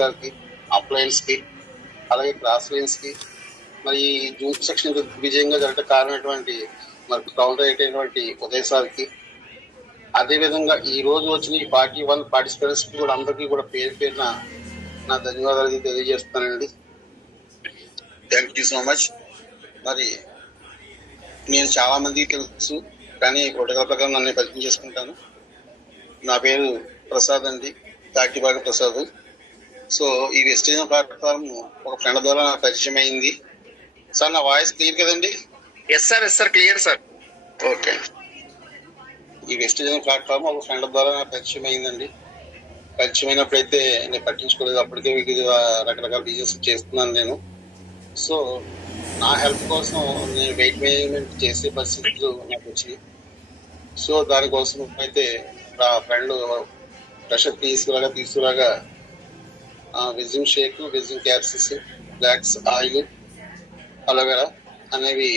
గారికి, అప్లయన్స్ కి, అలాగే క్రాస్ లైన్స్ కి, మరి జూన్ సెక్షన్ విజయంగా జరగడం కారణమైనటువంటి మరి కౌంటర్ అయినటువంటి ఉదయ్ సార్కి, అదే విధంగా ఈ రోజు వచ్చిన ఈ 41 పార్టిసిపెంట్స్ కి కూడా అందరికీ కూడా పేరు పేరున నా ధన్యవాదాలు తెలియజేస్తానండి. Thank you so much. మరి నేను చాలా మందికి తెలుసు, కానీ ప్రోటోకాల్ ప్రకారం నన్ను పరిచయం చేసుకుంటాను. నా పేరు ప్రసాద్ అండి, తాకిబాగ ప్రసాద్. సో ఈ వెస్టేజ్ ప్లాట్ఫామ్ ఒక ఫ్రెండ్ ద్వారా నాకు పరిచయం అయింది. సార్ నా వాయిస్ క్లియర్ కదండి? Yes sir clear sir. Okay. ఈ వెస్టేజ్ ప్లాట్ఫామ్ ఒక ఫ్రెండ్ ద్వారా నాకు పరిచయం అయిందండి. పరిచయం అయినప్పుడైతే నేను పట్టించుకోలేదు, అప్పటికే రకరకాల బిజినెస్ చేస్తున్నాను నేను. సో నా హెల్ప్ కోసం నేను వెయిట్ మేనేజ్మెంట్ చేసే పరిస్థితులు నాకు వచ్చినాయి. సో దానికోసం అయితే నా ఫ్రెండ్ ప్రెషర్ తీసుకురాగా విజింగ్ షేక్, విజింగ్ క్యాప్సిస్, ఫ్లాక్స్ ఆయిల్, అలోవెరా అనేవి,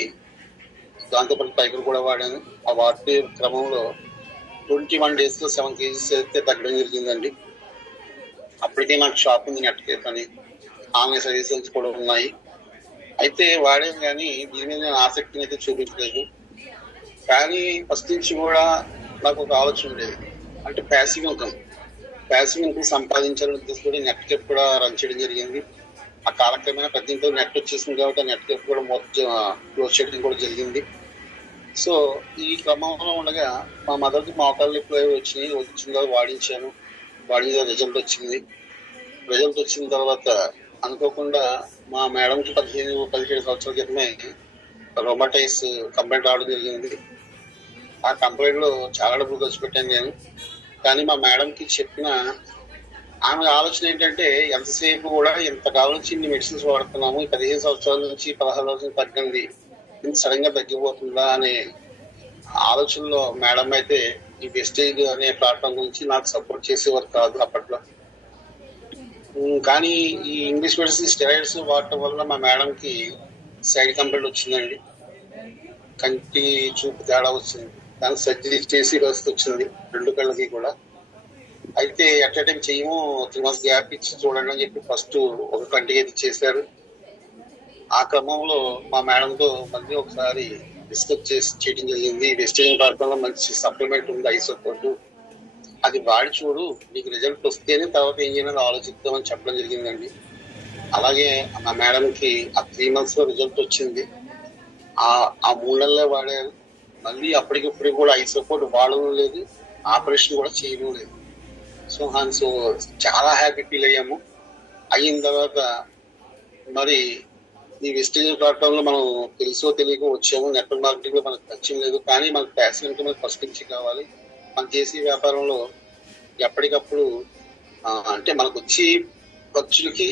దాంతోపాటు ఫైబర్ కూడా వాడాను. ఆ వాటి క్రమంలో 21 days లో 7 kgs అయితే తగ్గడం జరిగిందండి. అప్పటికే నాకు షాప్ ఉంది, నెట్ కేఫ్ అని, ఆన్లైన్ సర్వీసెస్ కూడా ఉన్నాయి. అయితే వాడాను, కానీ దీని మీద నేను ఆసక్తిని అయితే చూపించలేదు. కానీ ఫస్ట్ నుంచి కూడా నాకు ఒక ఆలోచన ఉండేది, అంటే ప్యాసివ్ ఇన్కమ్ సంపాదించాలని ఉద్దేశంతో నెట్ కేఫ్ కూడా రన్ చేయడం జరిగింది. ఆ కాలక్రమేణా ప్రతి నెట్ వచ్చేసింది కాబట్టి ఆ నెట్ కేఫ్ కూడా మొత్తం క్లోజ్ చేయడం కూడా జరిగింది. సో ఈ క్రమంలో ఉండగా మా మదర్కి మోకాళ్ళు నొప్పులు వచ్చిన తర్వాత వాడించిన రిజల్ట్ వచ్చిన తర్వాత అనుకోకుండా మా మేడంకి 17 సంవత్సరాల క్రితమే రొమాటైస్ కంప్లైంట్ రావడం జరిగింది. ఆ కంప్లైంట్ లో చాలా డబ్బులు ఖర్చు పెట్టాను నేను. కానీ మా మేడంకి చెప్పిన ఆమె ఆలోచన ఏంటంటే, ఎంతసేపు కూడా ఇంతకాలం నుంచి ఇన్ని మెడిసిన్స్ వాడుతున్నాము, 15 సంవత్సరాల నుంచి 16 సంవత్సరాలు తగ్గింది, ఇంత సడన్ గా తగ్గిపోతుందా అనే ఆలోచనలో మేడం అయితే ఈ వెస్టేజ్ అనే ప్లాట్ఫామ్ గురించి నాకు సపోర్ట్ చేసేవారు కాదు అప్పట్లో. కానీ ఈ ఇంగ్లీష్ మెడిసిన్ స్టెరాయిడ్స్ వాడటం వల్ల మా మేడం కి సైడ్ కంప్లైంట్ వచ్చిందండి. కంటి చూపు తేడా వచ్చింది, దానికి సర్జరీ చేసి పరిస్థితి వచ్చింది 2 కళ్ళకి కూడా. అయితే ఎట్ టైం చేయము, 3 months గ్యాప్ ఇచ్చి చూడండి అని చెప్పి ఫస్ట్ ఒక కంటికి అయితే చేశారు. ఆ క్రమంలో మా మేడంతో మళ్ళీ ఒకసారి డిస్కస్ చేయడం జరిగింది. వెస్టేజ్ ప్లాట్ఫామ్ లో మంచి సప్లిమెంట్ ఉంది, ఐసోపోర్ట్, అది వాడి చూడు, నీకు రిజల్ట్ వస్తేనే తర్వాత ఏం చేయాలని ఆలోచిద్దామని చెప్పడం జరిగిందండి. అలాగే మా మేడం కి ఆ 3 months లో రిజల్ట్ వచ్చింది. ఆ 3 నెలలే వాడారు. మళ్ళీ అప్పటికిప్పుడు కూడా ఐసోపోర్ట్ వాడడం లేదు, ఆపరేషన్ కూడా చేయడం లేదు. సో చాలా హ్యాపీ ఫీల్ అయ్యాము. అయిన తర్వాత మరి ఈ వెస్టేజ్ ప్లాట్ఫామ్ లో మనం తెలుసో తెలియక వచ్చాము. నెట్వర్క్ మార్కెటింగ్ లో మనకు పరిచయం లేదు, కానీ మనకు ప్యాసివ్ ఇన్కమ్ ఫస్ట్ నుంచి కావాలి. మనం చేసే వ్యాపారంలో ఎప్పటికప్పుడు అంటే మనకు ఖర్చులకి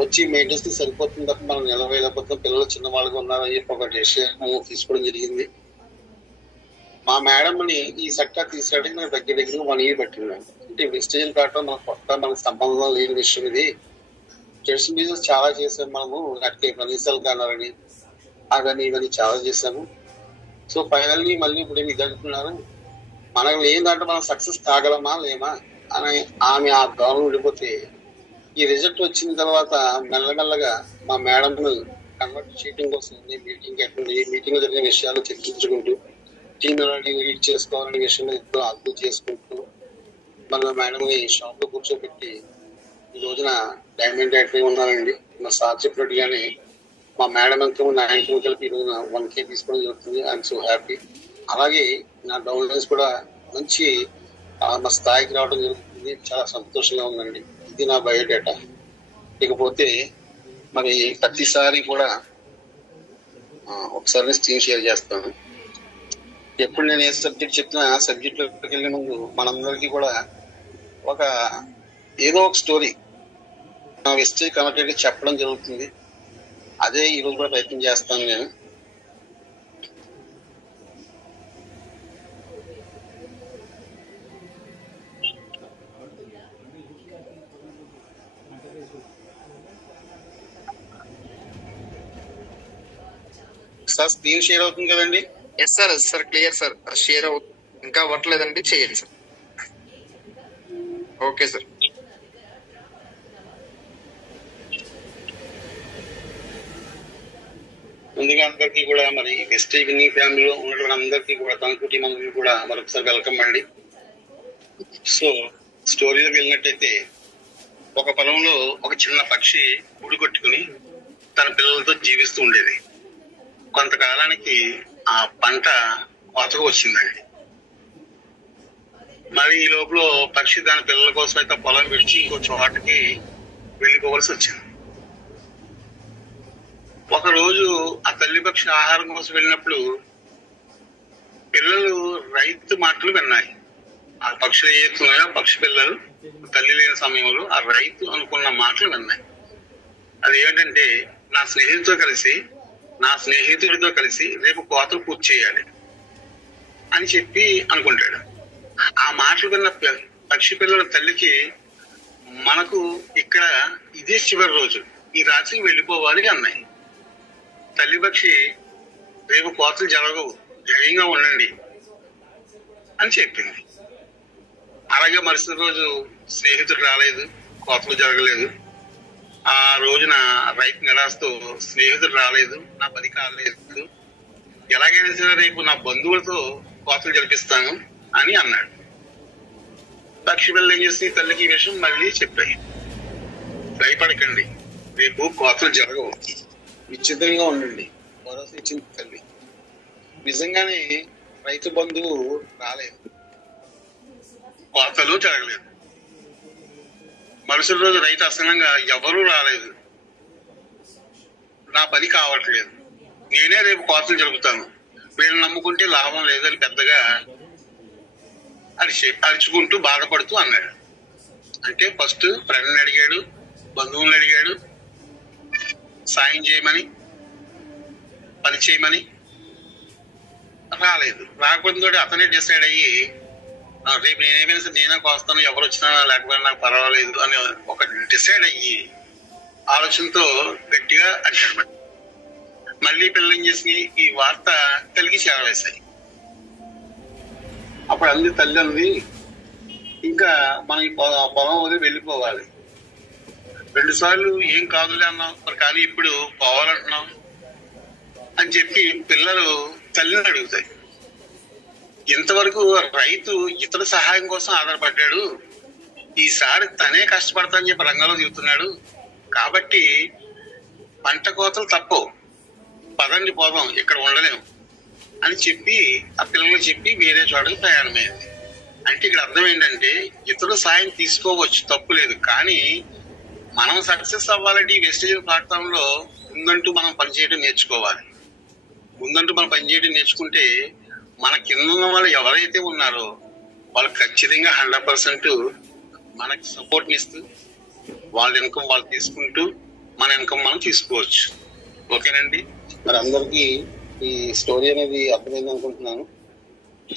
వచ్చి మెయింటెనెన్స్ కి సరిపోతుంది తప్ప మనం నిలవేయలేకపోతున్నాం. పిల్లలు చిన్నవాళ్ళుగా ఉన్నారని చెప్పి ఒక డెసిషన్ తీసుకోవడం జరిగింది. మా మేడం ని ఈ సెక్టర్ తీసుకురావడానికి నాకు దగ్గర 1 year పట్టింది. అంటే వెస్టేజ్ ప్లాట్ఫామ్ మనకు కొత్త, మనకు సంబంధం లేని విషయం ఇది. ట్రెడిషనల్ బిజినెస్ చాలా చేసాము మనము, నెట్కే ప్రదేశాలు కానాలని అవన్నీ ఇవన్నీ చాలా చేసాము. సో ఫైనల్లీ మళ్ళీ ఇప్పుడు ఇది అడుగుతున్నారు, మనం ఏంటంటే మనం సక్సెస్ కాగలమా లేమా అని ఆమె ఆ భావన ఉండిపోతే, ఈ రిజల్ట్ వచ్చిన తర్వాత మెల్లమెల్లగా మా మేడం కన్వర్ట్ చేయడం కోసం మీటింగ్ లో జరిగిన విషయాలు చర్చించుకుంటూ, టీమ్ లీడ్ చేసుకోవాలనే విషయం అర్థం చేసుకుంటూ, మన మేడం షాప్ లో కూర్చోబెట్టి ఈ రోజున డైమండ్ డైరెక్టరీ ఉన్నానండి. మా సార్ చెప్పినట్టుగానే మా మేడం అంతా నా ఇంకం కలిపి ఈ రోజున 1K తీసుకోవడం జరుగుతుంది. I'm so happy. అలాగే నా డౌన్ లైన్స్ కూడా మంచి మా స్థాయికి రావడం జరుగుతుంది. చాలా సంతోషంగా ఉందండి. ఇది నా బయోడేటా. ఇకపోతే మరి ప్రతిసారి కూడా ఒకసారి స్క్రీన్ షేర్ చేస్తాను. ఎప్పుడు నేను ఏ సబ్జెక్ట్ చెప్పినా సబ్జెక్ట్ లోకి వెళ్ళే ముందు మనందరికీ కూడా ఏదో ఒక స్టోరీ వెస్టేజ్ కనెక్టెడ్ చెప్పడం జరుగుతుంది. అదే ఈ రోజు కూడా ప్రయత్నం చేస్తాను నేను. సార్ స్క్రీన్ షేర్ అవుతుంది కదండి? Yes sir clear sir. Share ఇంకా అవ్వట్లేదండి, చేయండి సార్. Okay sir. ముందుగా అందరికీ కూడా మరి వెస్టేజ్ విన్నింగ్ ఫ్యామిలీలో ఉన్నటువంటి అందరికీ కూడా తన కుటుంబం కూడా మరొకసారి వెల్కమ్ అండి. సో స్టోరీలోకి వెళ్ళినట్టయితే ఒక పొలంలో ఒక చిన్న పక్షి గూడు కొట్టుకుని తన పిల్లలతో జీవిస్తూ ఉండేది. కొంతకాలానికి ఆ పంట కోతకు వచ్చిందండి. మరి ఈ లోపల పక్షి దాని పిల్లల కోసం అయితే పొలం విడిచి ఇంకో చోటకి వెళ్ళిపోవలసి వచ్చింది. ఒక రోజు ఆ తల్లి పక్షి ఆహారం కోసం వెళ్ళినప్పుడు పిల్లలు రైతు మాటలు విన్నాయి. ఆ పక్షులు ఏతున్నాయో పక్షి పిల్లలు తల్లి లేని సమయంలో ఆ రైతు అనుకున్న మాటలు విన్నాయి. అది ఏంటంటే నా స్నేహితుడితో కలిసి రేపు కోతలు పూర్తి చేయాలి అని చెప్పి అనుకుంటాడు. ఆ మాటలు విన్న పక్షి పిల్లల తల్లికి మనకు ఇక్కడ ఇదే చివరి రోజు, ఈ రాత్రికి వెళ్ళిపోవాలి అన్నాయి. తల్లి పక్షి రేపు కోతలు జరగవు, ధైర్యంగా ఉండండి అని చెప్పింది. అలాగే మరుసటి రోజు స్నేహితుడు రాలేదు, కోతలు జరగలేదు. ఆ రోజున రైతు నిరాశతో స్నేహితుడు రాలేదు, నా పని కాలేదు, ఎలాగైనా సరే రేపు నా బంధువులతో కోతలు జరిపిస్తాను అని అన్నాడు. పక్షి పిల్లలు ఏం చేసి తల్లికి ఈ విషయం మళ్ళీ చెప్పాయి. భయపడకండి, రేపు కోతలు జరగవు, నిశ్చితంగా ఉండండి భరోసా ఇచ్చింది తల్లి. నిజంగానే రైతు బంధువు రాలేదు, కోతలు జరగలేదు. మరుసటి రోజు రైతు అసలంగా ఎవరూ రాలేదు, నా పని కావట్లేదు, నేనే రేపు కోతలు జరుపుతాను, వీళ్ళని నమ్ముకుంటే లాభం లేదని పెద్దగా అరుచుకుంటూ బాధపడుతూ అన్నాడు. అంటే ఫస్ట్ ఫ్రెండ్ని అడిగాడు, బంధువులను అడిగాడు, సాయం చేయమని, పని చేయమని. రాలేదు. రాకపోతే అతనే డిసైడ్ అయ్యి రేపు నేనేమైనా సరే నేనే కోస్తాను, ఎవరు వచ్చినా లేకపోయినా నాకు పర్వాలేదు అని ఒక డిసైడ్ అయ్యి ఆలోచనతో గట్టిగా అంటాడు. మళ్ళీ పిల్లలు ఏం చేసి ఈ వార్త తల్లికి చేరవేశాయి. అప్పుడు తల్లి అంది, ఇంకా మనం ఈ పొలం వదిలి వెళ్ళిపోవాలి. 2 సార్లు ఏం కాదులే అన్నాం, మరి కానీ ఇప్పుడు పోవాలంటున్నాం అని చెప్పి పిల్లలు తల్లిని అడుగుతాయి. ఇంతవరకు రైతు ఇతర సహాయం కోసం ఆధారపడ్డాడు, ఈసారి తనే కష్టపడతానని చెప్పి రంగంలో దిగుతున్నాడు, కాబట్టి పంట కోతలు తప్పవు, పదండి పోదాం, ఇక్కడ ఉండలేము అని చెప్పి ఆ పిల్లలు చెప్పి వేరే చోటకి ప్రయాణమైంది. అంటే ఇక్కడ అర్థం ఏంటంటే ఇతరుల సాయం తీసుకోవచ్చు, తప్పు లేదు, కానీ మనం సక్సెస్ అవ్వాలంటే ఈ వెస్టేజ్ ప్లాట్ఫామ్ లో ముందంటూ మనం పనిచేయడం నేర్చుకోవాలి. ముందంటూ మనం పనిచేయడం నేర్చుకుంటే మన కింద ఉన్న వాళ్ళు ఎవరైతే ఉన్నారో వాళ్ళు ఖచ్చితంగా 100% మనకి సపోర్ట్ ఇస్తూ వాళ్ళ ఇన్కమ్ వాళ్ళు తీసుకుంటూ మన ఇన్కమ్ మనం తీసుకోవచ్చు. ఓకేనండి, మరి అందరికీ ఈ స్టోరీ అనేది అర్థమైంది అనుకుంటున్నాను.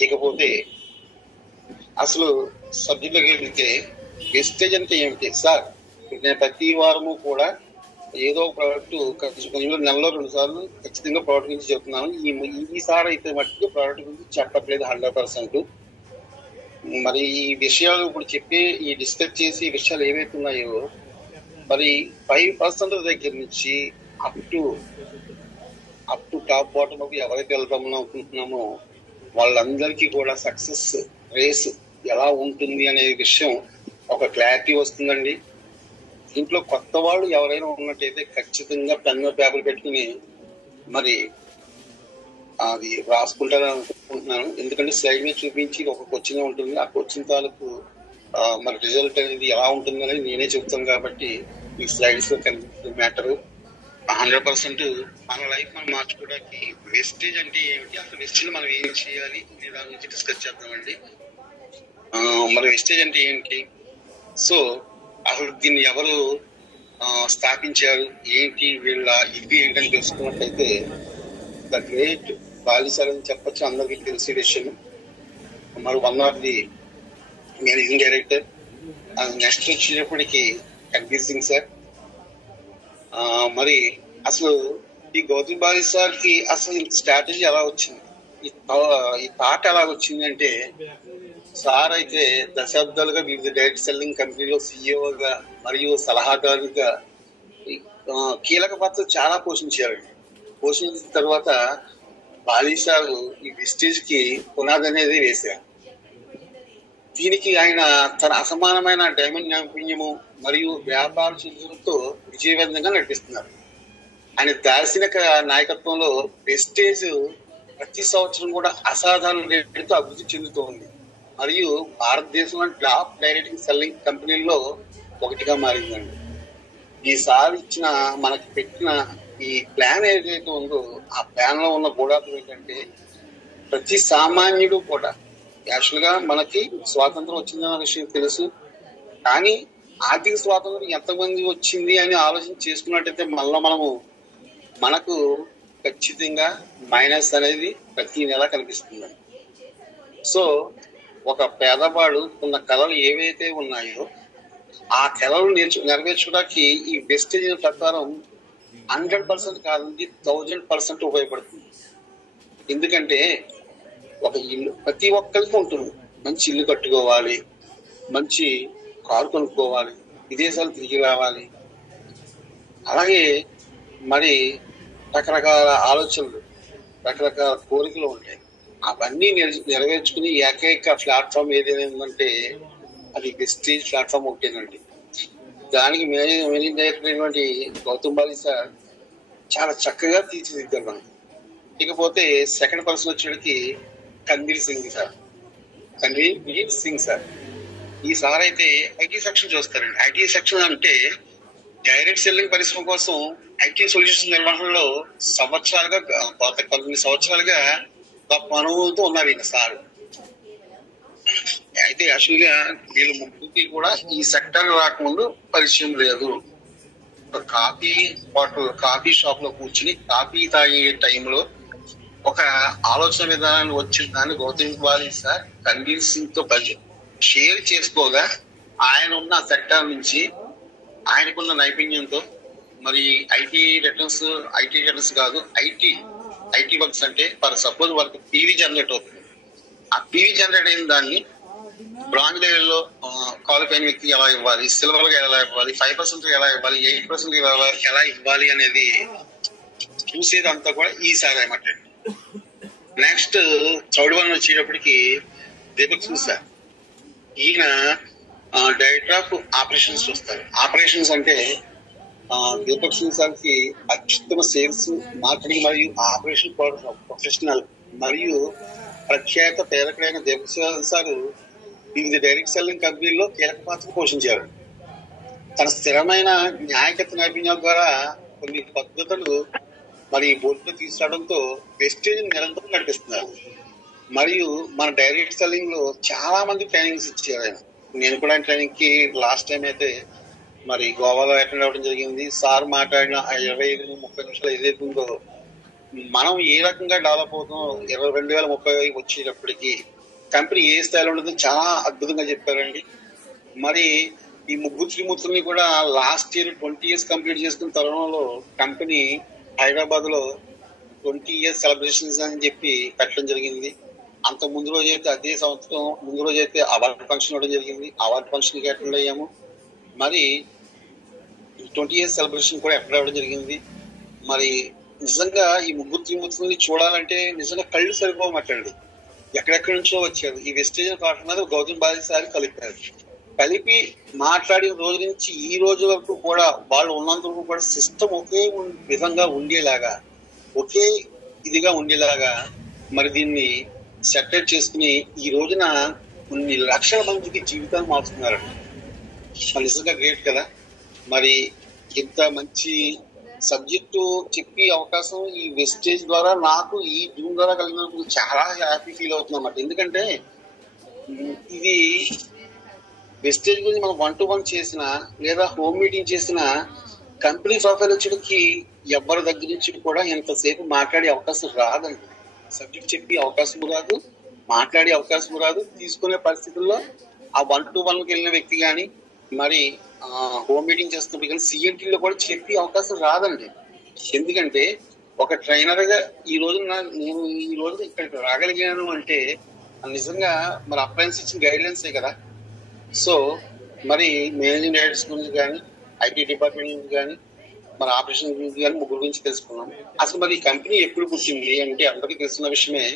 ఇకపోతే అసలు సబ్జెక్ట్లోకి వెళ్తే వెస్టేజ్ అంటే ఏమిటి సార్? నేను ప్రతి వారము కూడా ఏదో ఒక ప్రోడక్ట్ కొంచెం నెలలో 2 సార్లు ఖచ్చితంగా ప్రోడక్ట్ గురించి చెప్తున్నాను. ఈసారి అయితే మట్టుకు ప్రోడక్ట్ గురించి చెప్పట్లేదు 100%. మరి ఈ విషయాలు ఇప్పుడు చెప్పి ఈ డిస్కస్ చేసి ఈ విషయాలు ఏవైతే ఉన్నాయో మరి 5% దగ్గర నుంచి అప్ టు టాప్ బాటమ్ ఎవరైతే వెళ్దామని అనుకుంటున్నామో వాళ్ళందరికీ కూడా సక్సెస్ రేస్ ఎలా ఉంటుంది అనే విషయం ఒక క్లారిటీ వస్తుందండి. ఇంట్లో కొత్త వాళ్ళు ఎవరైనా ఉన్నట్టయితే ఖచ్చితంగా పెన్ను పేపర్ పెట్టుకుని మరి అది రాసుకుంటారని అనుకుంటున్నాను. ఎందుకంటే స్లైడ్ మీద చూపించి ఒక క్వశ్చన్ ఉంటుంది, ఆ క్వశ్చన్ తాలూకు మరి రిజల్ట్ అనేది ఎలా ఉంటుంది అనేది నేనే చెప్తాను. కాబట్టి ఈ స్లైడ్స్ లో కనిపిస్తున్న మ్యాటర్ 100% మన లైఫ్ మనం మార్చుకోవడానికి వెస్టేజ్ అంటే ఏమిటి, అసలు వెస్టేజ్ మనం ఏం చేయాలి అనే దాని గురించి డిస్కస్ చేద్దామండి. మరి వెస్టేజ్ అంటే ఏంటి, సో అసలు దీన్ని ఎవరు స్థాపించారు, ఏంటి వీళ్ళ ఇది ఏంటని తెలుసుకున్నట్లయితే ద గ్రేట్ బాలి సార్ అని చెప్పచ్చు, అందరికీ తెలిసే విషయం. మరి 1 of the managing director. Next వచ్చేటప్పటికి కబీర్ సింగ్ సార్. మరి అసలు ఈ గౌతమ్ బాలి సార్ కి అసలు ఇంత స్ట్రాటజీ ఎలా వచ్చింది, ఈ థాట్ ఎలా వచ్చింది అంటే సార్ అయితే దశాబ్దాలుగా వివిధ డైరెక్ట్ సెల్లింగ్ కంపెనీలో సిఇఓగా మరియు సలహాదారుగా కీలక పాత్ర చాలా పోషించారండి. పోషించిన తర్వాత బాలీసారు ఈ వెస్టేజ్ కి పునాది అనేది వేశారు. దీనికి ఆయన తన అసమానమైన డైమండ్ నైపుణ్యము మరియు వ్యాపార చిరుతో విజయవంతంగా నడిపిస్తున్నారు. ఆయన దార్శనిక నాయకత్వంలో వెస్టేజ్ ప్రతి సంవత్సరం కూడా అసాధారణ రేటుతో అభివృద్ధి చెందుతోంది మరియు భారతదేశంలో టాప్ డైరెక్ట్ సెల్లింగ్ కంపెనీల్లో ఒకటిగా మారిందండి. ఈసారి ఇచ్చిన మనకి పెట్టిన ఈ ప్లాన్ ఏదైతే ఉందో ఆ ప్లాన్ లో ఉన్న గూఢార్థం ఏంటంటే ప్రతి సామాన్యుడు కూడా యాక్చువల్ గా మనకి స్వాతంత్రం వచ్చిందన్న విషయం తెలుసు, కానీ ఆర్థిక స్వాతంత్రం ఎంతమంది వచ్చింది అని ఆలోచన చేసుకున్నట్టయితే మనకు ఖచ్చితంగా మైనస్ అనేది ప్రతి నెల కనిపిస్తుంది. సో ఒక పేదవాడు ఉన్న కళలు ఏవైతే ఉన్నాయో ఆ కళలు నెరవేర్చడానికి ఈ వెస్టేజ్ ప్రకారం 100% కాదండి 1000% ఉపయోగపడుతుంది. ఎందుకంటే ఒక ఇల్లు ప్రతి ఒక్కరికి ఉంటుంది. మంచి ఇల్లు కట్టుకోవాలి, మంచి కారు కొనుక్కోవాలి, విదేశాలు తిరిగి రావాలి, అలాగే మరి రకరకాల ఆలోచనలు, రకరకాల కోరికలు ఉంటాయి. అవన్నీ నెరవేర్చుకుని ఏకైక ప్లాట్ఫామ్ ఏదైనా ఉందంటే అది వెస్టేజ్ ప్లాట్ఫామ్ ఒకటేనండి. దానికి మేనేజింగ్ డైరెక్టర్ అయినటువంటి గౌతమ్ బాలి సార్ చాలా చక్కగా తీర్చిదిద్దారు మనకి. ఇకపోతే second person వచ్చేటికి Kanveer Singh sir. ఈ సార్ అయితే ఐటీ సెక్షన్ చూస్తారండి. ఐటీ సెక్షన్ అంటే డైరెక్ట్ సెల్లింగ్ పరిశ్రమ కోసం ఐటీ సొల్యూషన్ నిర్వహణలో కొన్ని సంవత్సరాలుగా గొప్ప అనుభవంతో ఉన్నారు ఈయన సార్. అయితే యాక్చువల్గా వీళ్ళు ముగ్గురికి కూడా ఈ సెక్టర్ రాకముందు పరిచయం లేదు. కాఫీ షాప్ లో కూర్చుని కాఫీ తాగే టైంలో ఒక ఆలోచన విధానాన్ని వచ్చిన దాన్ని గౌతమ్ బాలి సార్ కన్వీర్ సింగ్ తో షేర్ చేసుకోగా ఆయన ఉన్న సెక్టర్ నుంచి ఆయనకున్న నైపుణ్యంతో మరి ఐటీ రిటర్న్స్ కాదు ఐటీ వర్క్స్ అంటే ఫర్ సపోజ్ వాళ్ళకి పీవీ జనరేట్ అవుతుంది. ఆ పీవీ జనరేట్ అయిన దాన్ని బ్రాంజ్ లెవెల్ లో క్వాలిఫై అయిన వ్యక్తి ఎలా ఇవ్వాలి, సిల్వర్ గా ఎలా ఇవ్వాలి, 5% ఎలా ఇవ్వాలి, 8% ఎలా ఇవ్వాలి అనేది చూసేది అంతా కూడా ఈసారి అనమాట. నెక్స్ట్ థర్డ్ వన్ వచ్చేటప్పటికి దీపక్ సింగ్ సార్. ఈయన డైరెక్టర్ ఆఫ్ ఆపరేషన్స్ చూస్తారు. ఆపరేషన్స్ అంటే దీపక్ సింగ్ సార్ కి అత్యుత్తమ సేల్స్, మార్కెటింగ్ మరియు ఆపరేషన్ ప్రొఫెషనల్ మరియు ప్రఖ్యాత పేదకుడైన దీపక్ సింగ్ సార్ వివిధ డైరెక్ట్ సెల్లింగ్ కంపెనీల్లో కీలక పాత్ర పోషించారు. తన స్థిరమైన న్యాయకత్వ నైపుణ్యాల ద్వారా కొన్ని పద్ధతులు మరి బోర్డులో తీసుకురావడంతో వెస్టేజ్ నిరంతరం నడిపిస్తున్నారు. మరియు మన డైరెక్ట్ సెల్లింగ్ లో చాలా మంది ట్రైనింగ్స్ ఇచ్చారు ఆయన. నేను కూడా ట్రైనింగ్ కి లాస్ట్ టైం అయితే మరి గోవాలో అటెండ్ అవ్వడం జరిగింది. సార్ మాట్లాడిన 25-30 నిమిషాలు ఏదైతే ఉందో మనం ఏ రకంగా డెవలప్ అవుతాం 2030 వచ్చేటప్పటికి కంపెనీ ఏ స్థాయిలో ఉంటుందో చాలా అద్భుతంగా చెప్పారండి. మరి ఈ ముగ్గురు త్రిమూర్తుల్ని కూడా లాస్ట్ ఇయర్ 20 years కంప్లీట్ చేసుకున్న తరుణంలో కంపెనీ హైదరాబాద్ లో 20 years సెలబ్రేషన్స్ అని చెప్పి పెట్టడం జరిగింది. అంత ముందు రోజు అయితే అదే సంవత్సరం ముందు రోజు అయితే అవార్డు ఫంక్షన్ ఇవ్వడం జరిగింది. అవార్డు ఫంక్షన్ కి అటెండ్ అయ్యాము. మరి 20 years సెలబ్రేషన్ కూడా అటెండ్ అవ్వడం జరిగింది. మరి నిజంగా ఈ ముగ్గురు త్రిమూర్తుల్ని చూడాలంటే నిజంగా కళ్ళు సరిపోమటండి. ఎక్కడెక్కడి నుంచో వచ్చారు. ఈ వెస్టేజ్ కాకుండా గౌతమ్ బాలి సార్ కలిపి మాట్లాడిన రోజు నుంచి ఈ రోజు వరకు కూడా వాళ్ళు ఉన్నంత వరకు కూడా సిస్టమ్ ఒకే విధంగా ఉండేలాగా, ఒకే ఇదిగా ఉండేలాగా మరి దీన్ని సెటరేట్ చేసుకుని ఈ రోజున కొన్ని లక్షల మందికి జీవితాన్ని మార్చుతున్నారండి. నిజంగా గ్రేట్ కదా. మరి ఇంత మంచి సబ్జెక్టు చెప్పి అవకాశం ఈ వెస్టేజ్ ద్వారా నాకు ఈ జూన్ ద్వారా కలిగినందుకు చాలా హ్యాపీ ఫీల్ అవుతుంది అన్నమాట. ఎందుకంటే ఇది వెస్టేజ్ గురించి మనం 1-to-1 చేసిన లేదా హోమ్ మీటింగ్ చేసిన కంపెనీ ప్రొఫైల్ వచ్చేటికి ఎవరి దగ్గర నుంచి కూడా ఎంతసేపు మాట్లాడే అవకాశం రాదండి. సబ్జెక్ట్ చెప్పి అవకాశం రాదు, మాట్లాడే అవకాశం రాదు. తీసుకునే పరిస్థితుల్లో ఆ 1-to-1కి వెళ్ళిన వ్యక్తి కానీ మరి హోమ్ మీటింగ్ చేస్తున్నప్పుడు కానీ సిఎన్టీలో కూడా చెప్పే అవకాశం రాదండి. ఎందుకంటే ఒక ట్రైనర్ గా నేను ఈ రోజు ఇక్కడికి రాగలిగాను అంటే నిజంగా మరి అప్లయన్స్ ఇచ్చిన గైడ్లైన్సే కదా. సో మరి మేనేజింగ్ డైరెక్టర్స్ గురించి కానీ, ఐటీ డిపార్ట్మెంట్ నుంచి కానీ, మరి ఆపరేషన్ కానీ ముగ్గురు గురించి తెలుసుకున్నాం. అసలు మరి ఈ కంపెనీ ఎప్పుడు పుట్టింది అంటే అందరికీ తెలిసిన విషయమే.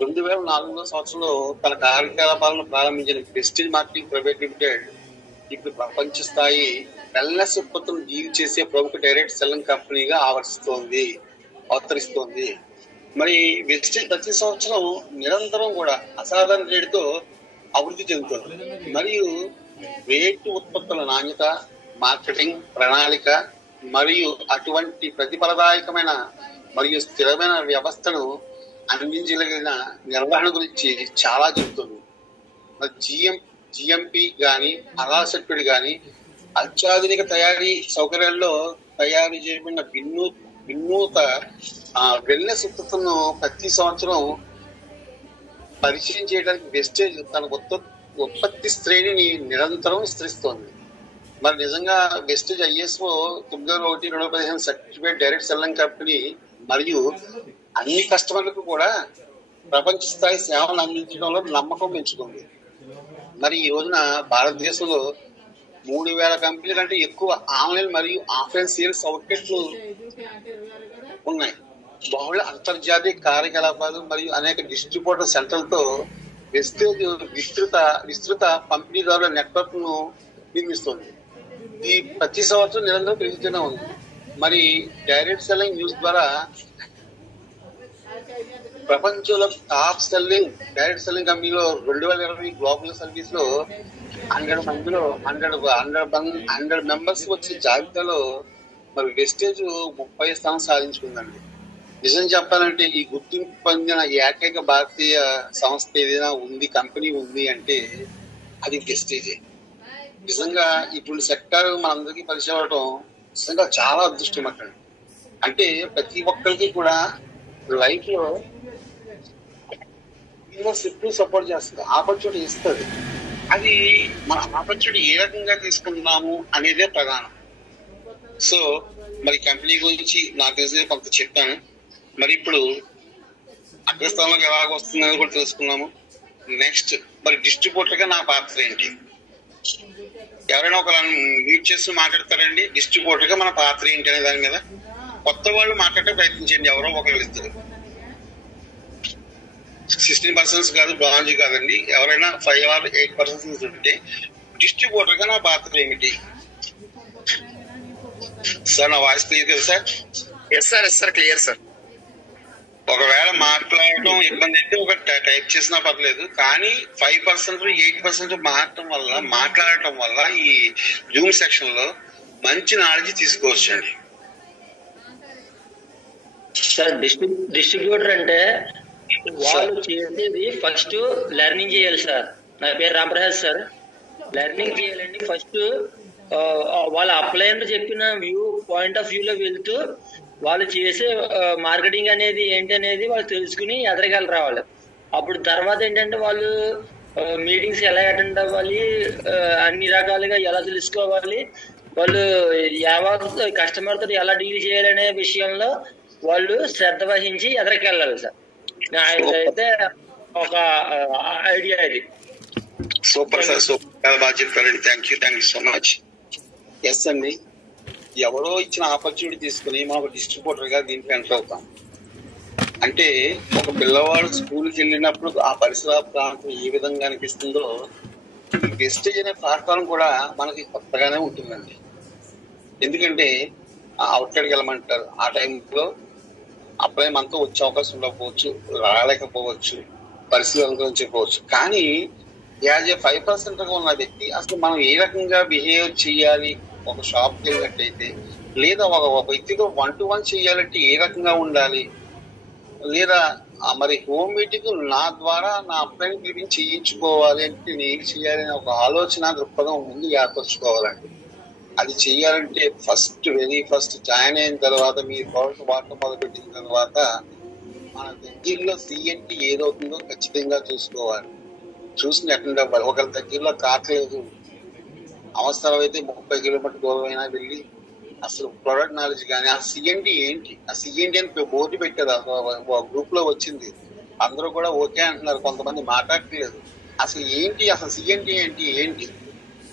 2004 సంవత్సరంలో తన కార్యకలాపాలను ప్రారంభించిన ప్రెస్టీజ్ మార్కెటింగ్ ప్రైవేట్ లిమిటెడ్ ఇప్పుడు ప్రపంచ స్థాయి వెల్నెస్ ఉత్పత్తులను డీల్ చేసే ప్రముఖ డైరెక్ట్ సెల్లింగ్ కంపెనీగా అవతరిస్తోంది. మరి వెస్టేజ్ ప్రతి సంవత్సరం నిరంతరం కూడా అసాధారణ రేటుతో అభివృద్ధి చెందుతుంది. మరియు రేటు ఉత్పత్తుల నాణ్యత, మార్కెటింగ్ ప్రణాళిక మరియు అటువంటి ప్రతిఫలదాయకమైన మరియు స్థిరమైన వ్యవస్థను అందించగలిగిన నిర్వహణ గురించి చాలా చెబుతుంది. మరి జిఎంపి గాని అరాసెట్టుడు గాని అత్యాధునిక తయారీ సౌకర్యాల్లో తయారు చేయబడిన వినూత వెల్నెస్ ఉత్పత్తులను ప్రతి సంవత్సరం పరిచయం చేయడానికి వెస్టేజ్ తన ఉత్పత్తి శ్రేణిని నిరంతరం విస్తరిస్తోంది. మరి నిజంగా Vestige ISO 9001/2015 certified direct selling company మరియు అన్ని కస్టమర్లకు కూడా ప్రపంచ స్థాయి సేవలు అందించడంలో నమ్మకం పెంచుకుంది. మరి ఈ రోజున భారతదేశంలో 3000 కంపెనీల కంటే ఎక్కువ ఆన్లైన్ మరియు ఆఫ్లైన్ సేల్స్ అవుట్లెట్లు ఉన్నాయి. బహుళ అంతర్జాతీయ కార్యకలాపాలు మరియు అనేక డిస్ట్రిబ్యూటర్ సెంటర్లతో వెస్టేజ్ విస్తృత పంపిణీదారుల నెట్వర్క్ ను నిర్మిస్తుంది. ఇది ప్రతి సంవత్సరం నిరంతరం పెరుగుతూనే ఉంది. మరి డైరెక్ట్ సెల్లింగ్ న్యూస్ ద్వారా ప్రపంచంలో టాప్ సెల్లింగ్ డైరెక్ట్ సెల్లింగ్ కంపెనీలో 2020 గ్లోబల్ సర్వీస్ లో 100 మందిలో 100 మెంబర్స్ వచ్చే జాబితాలో మరి వెస్టేజ్ 30 స్థానం సాధించుకుందండి. నిజం చెప్పాలంటే ఈ గుర్తింపు పొందిన ఏకైక భారతీయ సంస్థ ఏదైనా ఉంది, కంపెనీ ఉంది అంటే అది వెస్టేజే. నిజంగా ఇప్పుడు సెక్టార్ మనందరికీ పరిచయం అవడం నిజంగా చాలా అదృష్టం అక్కడ. అంటే ప్రతి ఒక్కరికి కూడా లైఫ్ లో సపోర్ట్ చేస్తుంది, ఆపర్చునిటీ ఇస్తుంది. అది మన ఆపర్చునిటీ ఏ రకంగా తీసుకుంటున్నాము అనేదే ప్రధానం. సో మరి కంపెనీ గురించి నాకు తెలిసి కొంత చెప్పాను. మరి ఇప్పుడు అగ్రస్థానంలోకి ఎలాగ వస్తుందని కూడా తెలుసుకున్నాము. నెక్స్ట్ మరి డిస్ట్రిబ్యూటర్ గా నా పాత్ర ఏంటి? ఎవరైనా ఒక మ్యూట్ చేసి మాట్లాడతారండి. డిస్ట్రిబ్యూటర్ గా మన పాత్ర ఏంటి అనే దాని మీద కొత్త వాళ్ళు మాట్లాడే ప్రయత్నించండి. ఎవరో ఒకరు ఇస్తారు. 16% కాదు, బ్రాంజ్ కాదండి. ఎవరైనా 5 or 8% ఉంటే డిస్ట్రిబ్యూటర్ గా నా పాత్ర ఏమిటి? సార్ నా voice clear sir? Yes sir clear sir. ఒకవేళ మాట్లాడటం ఇబ్బంది అయితే ఒక టైప్ చేసినా పర్లేదు, కానీ 5% 8% మాట్లాడటం వల్ల ఈ జూమ్ సెక్షన్ లో మంచి నాలెడ్జ్ తీసుకోవచ్చు అండి. సార్ డిస్ట్రిబ్యూటర్ అంటే వాళ్ళు చేసేది ఫస్ట్ లెర్నింగ్ చేయాలి సార్. నా పేరు రామప్రసాద్ సార్. లెర్నింగ్ చేయాలండి. ఫస్ట్ వాళ్ళ అప్లైనర్ చెప్పిన పాయింట్ ఆఫ్ వ్యూలో వెళ్తూ వాళ్ళు చేసే మార్కెటింగ్ అనేది ఏంటి అనేది వాళ్ళు తెలుసుకుని ఎదరగాలి రావాలి. అప్పుడు తర్వాత ఏంటంటే వాళ్ళు మీటింగ్స్ ఎలా అటెండ్ అవ్వాలి, అన్ని రకాలుగా ఎలా తెలుసుకోవాలి, వాళ్ళు కస్టమర్ తో ఎలా డీల్ చేయాలనే విషయంలో వాళ్ళు శ్రద్ధ వహించి ఎదరికెళ్ళాలి సార్. అయితే ఒక ఐడియా ఇది. సూపర్ సార్, సూపర్, బాగా చెప్పారండి. Thank you so much. Yes అండి, ఎవరో ఇచ్చిన ఆపర్చునిటీ తీసుకుని మనం ఒక డిస్ట్రిబ్యూటర్ గా దీంట్లో ఎంటర్ అవుతాం. అంటే ఒక పిల్లవాడు స్కూల్కి వెళ్ళినప్పుడు ఆ పరిసర ప్రాంతం ఏ విధంగా అనిపిస్తుందో వెస్టేజ్ అనే ప్లాట్ఫామ్ కూడా మనకి కొత్తగానే ఉంటుందండి. ఎందుకంటే అవుట్సైడ్కి వెళ్ళమంటారు. ఆ టైంలో అప్పుడే మనతో వచ్చే అవకాశం ఉండకపోవచ్చు, రాలేకపోవచ్చు, పరిస్థితులు అనుకరించకపోవచ్చు. కానీ యాజ్ ఏ 5% గా ఉన్న వ్యక్తి అసలు మనం ఏ రకంగా బిహేవ్ చేయాలి, ఒక షాప్కి వెళ్ళినట్టయితే, లేదా ఒక వ్యక్తితో 1-to-1 చేయాలంటే ఏ రకంగా ఉండాలి, లేదా మరి హోమ్ మీటింగ్ నా ద్వారా నా అప్లైని పిలిపించి చేయించుకోవాలి అంటే నేను చేయాలని ఒక ఆలోచన దృక్పథం ముందు ఏర్పరచుకోవాలండి. అది చెయ్యాలంటే వెరీ ఫస్ట్ జాయిన్ అయిన తర్వాత మీరు ప్రోడక్ట్ వాడటం మొదలుపెట్టిన తర్వాత మన దగ్గరలో CNT ఏదవుతుందో ఖచ్చితంగా చూసుకోవాలి. చూసిన అటెండ్ అవ్వాలి. ఒకరి దగ్గరలో కాట్లేదు, అవసరమైతే 30 కిలోమీటర్ దూరం అయినా వెళ్ళి అసలు ప్రొడక్ట్ నాలెడ్జ్ కానీ ఆ CNT ఏంటి, ఆ CNT అని బోర్డు పెట్టారు. గ్రూప్ లో వచ్చింది, అందరూ కూడా ఓకే అంటున్నారు, కొంతమంది మాట్లాడట్లేదు. అసలు CNT ఏంటి,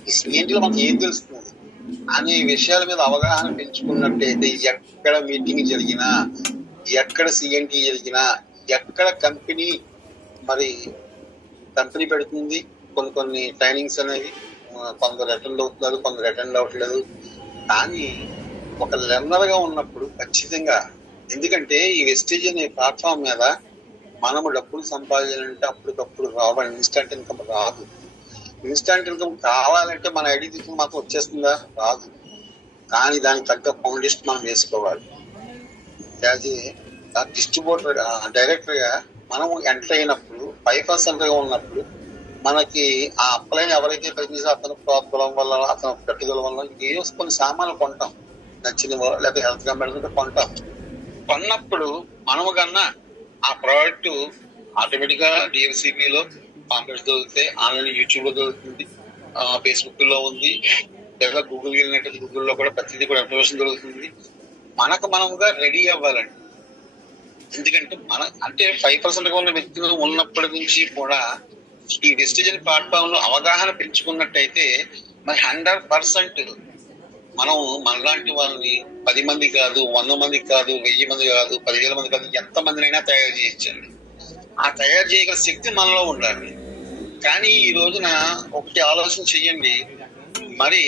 ఈ CNT లో మనకి ఏం తెలుస్తుంది? అనే విషయాల మీద అవగాహన పెంచుకున్నట్టయితే ఎక్కడ మీటింగ్ జరిగినా, ఎక్కడ సిఎన్టీ జరిగినా, ఎక్కడ కంపెనీ పెడుతుంది కొన్ని ట్రైనింగ్స్ అనేవి కొందరు అటెండ్ అవుతున్నారు, కొందరు అటెండ్ అవ్వట్లేదు. కానీ ఒక లెర్నర్ గా ఉన్నప్పుడు ఖచ్చితంగా, ఎందుకంటే ఈ వెస్టేజ్ అనే ప్లాట్ఫామ్ మీద మనము డబ్బులు సంపాదించాలంటే అప్పటికప్పుడు రావాలి, ఇన్స్టంట్ ఇన్కమ్ రాదు. ఇన్స్టంట్ ఇన్కమ్ కావాలంటే మన ఐడి తీసుకుని మాత్రం వచ్చేస్తుందా? రాదు. కానీ దానికి తగ్గ ఫౌండేషన్ మనం వేసుకోవాలి. యాజ్ ఏ డిస్ట్రిబ్యూటర్, డైరెక్టర్ గా మనం ఎంటర్ అయినప్పుడు 5% గా ఉన్నప్పుడు మనకి ఆ అప్లైన్ ఎవరైతే పనిచేసి అతను ప్రోత్బలం వల్ల, అతను పెట్టుదల వల్ల ఏదో కొన్ని సామాన్లు కొంటాం, నచ్చినవో లేకపోతే హెల్త్ కంపెనీ కొంటాం. కొన్నప్పుడు మనము కన్నా ఆ ప్రోడక్ట్ ఆటోమేటిక్ గా డిఎఫ్సిబిలో కాంప్లెక్స్ దొరుకుతాయి, ఆన్లైన్ యూట్యూబ్ లో దొరుకుతుంది, ఫేస్బుక్ లో ఉంది, లేదా గూగుల్ వెళ్ళినట్టు గూగుల్లో కూడా ప్రతిదీ కూడా ఇన్ఫర్మేషన్ దొరుకుతుంది. మనకు మనముగా రెడీ అవ్వాలండి. ఎందుకంటే 5% గా ఉన్న వ్యక్తులు ఉన్నప్పటి నుంచి కూడా ఈ వెస్టేజ్ ప్లాట్ఫామ్ లో అవగాహన పెంచుకున్నట్టయితే మరి 100% మనం మనలాంటి వాళ్ళని 10 మంది కాదు, 100 మంది కాదు, 1000 మంది కాదు, 10,000 మంది కాదు, ఎంత మందినైనా తయారు చేయొచ్చండి. ఆ తయారు చేయగల శక్తి మనలో ఉండాలి. కానీ ఈ రోజున ఒకటి ఆలోచన చెయ్యండి, మరి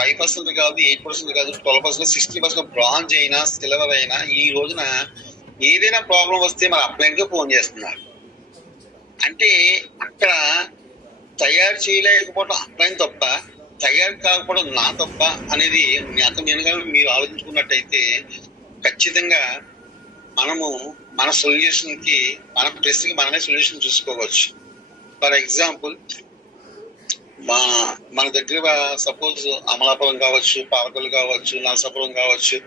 5% కాదు, 8% కాదు, 12%, 60% బ్రాంజ్ అయినా సిల్వర్ అయినా ఈ రోజున ఏదైనా ప్రాబ్లం వస్తే మన అప్లైన్ గా ఫోన్ చేస్తున్నారు. అంటే అక్కడ తయారు చేయలేకపోవడం అప్లైన్ తప్ప, తయారు కాకపోవడం నా తప్ప అనేది నేనుగా మీరు ఆలోచించుకున్నట్టయితే ఖచ్చితంగా మనము మన సొల్యూషన్ కి, మన ప్రెస్ కి మనమే సొల్యూషన్ చూసుకోవచ్చు. ఫర్ ఎగ్జాంపుల్, మన దగ్గర సపోజ్ అమలాపురం కావచ్చు, పాలకొల్లు కావచ్చు, నరసాపురం కావచ్చు,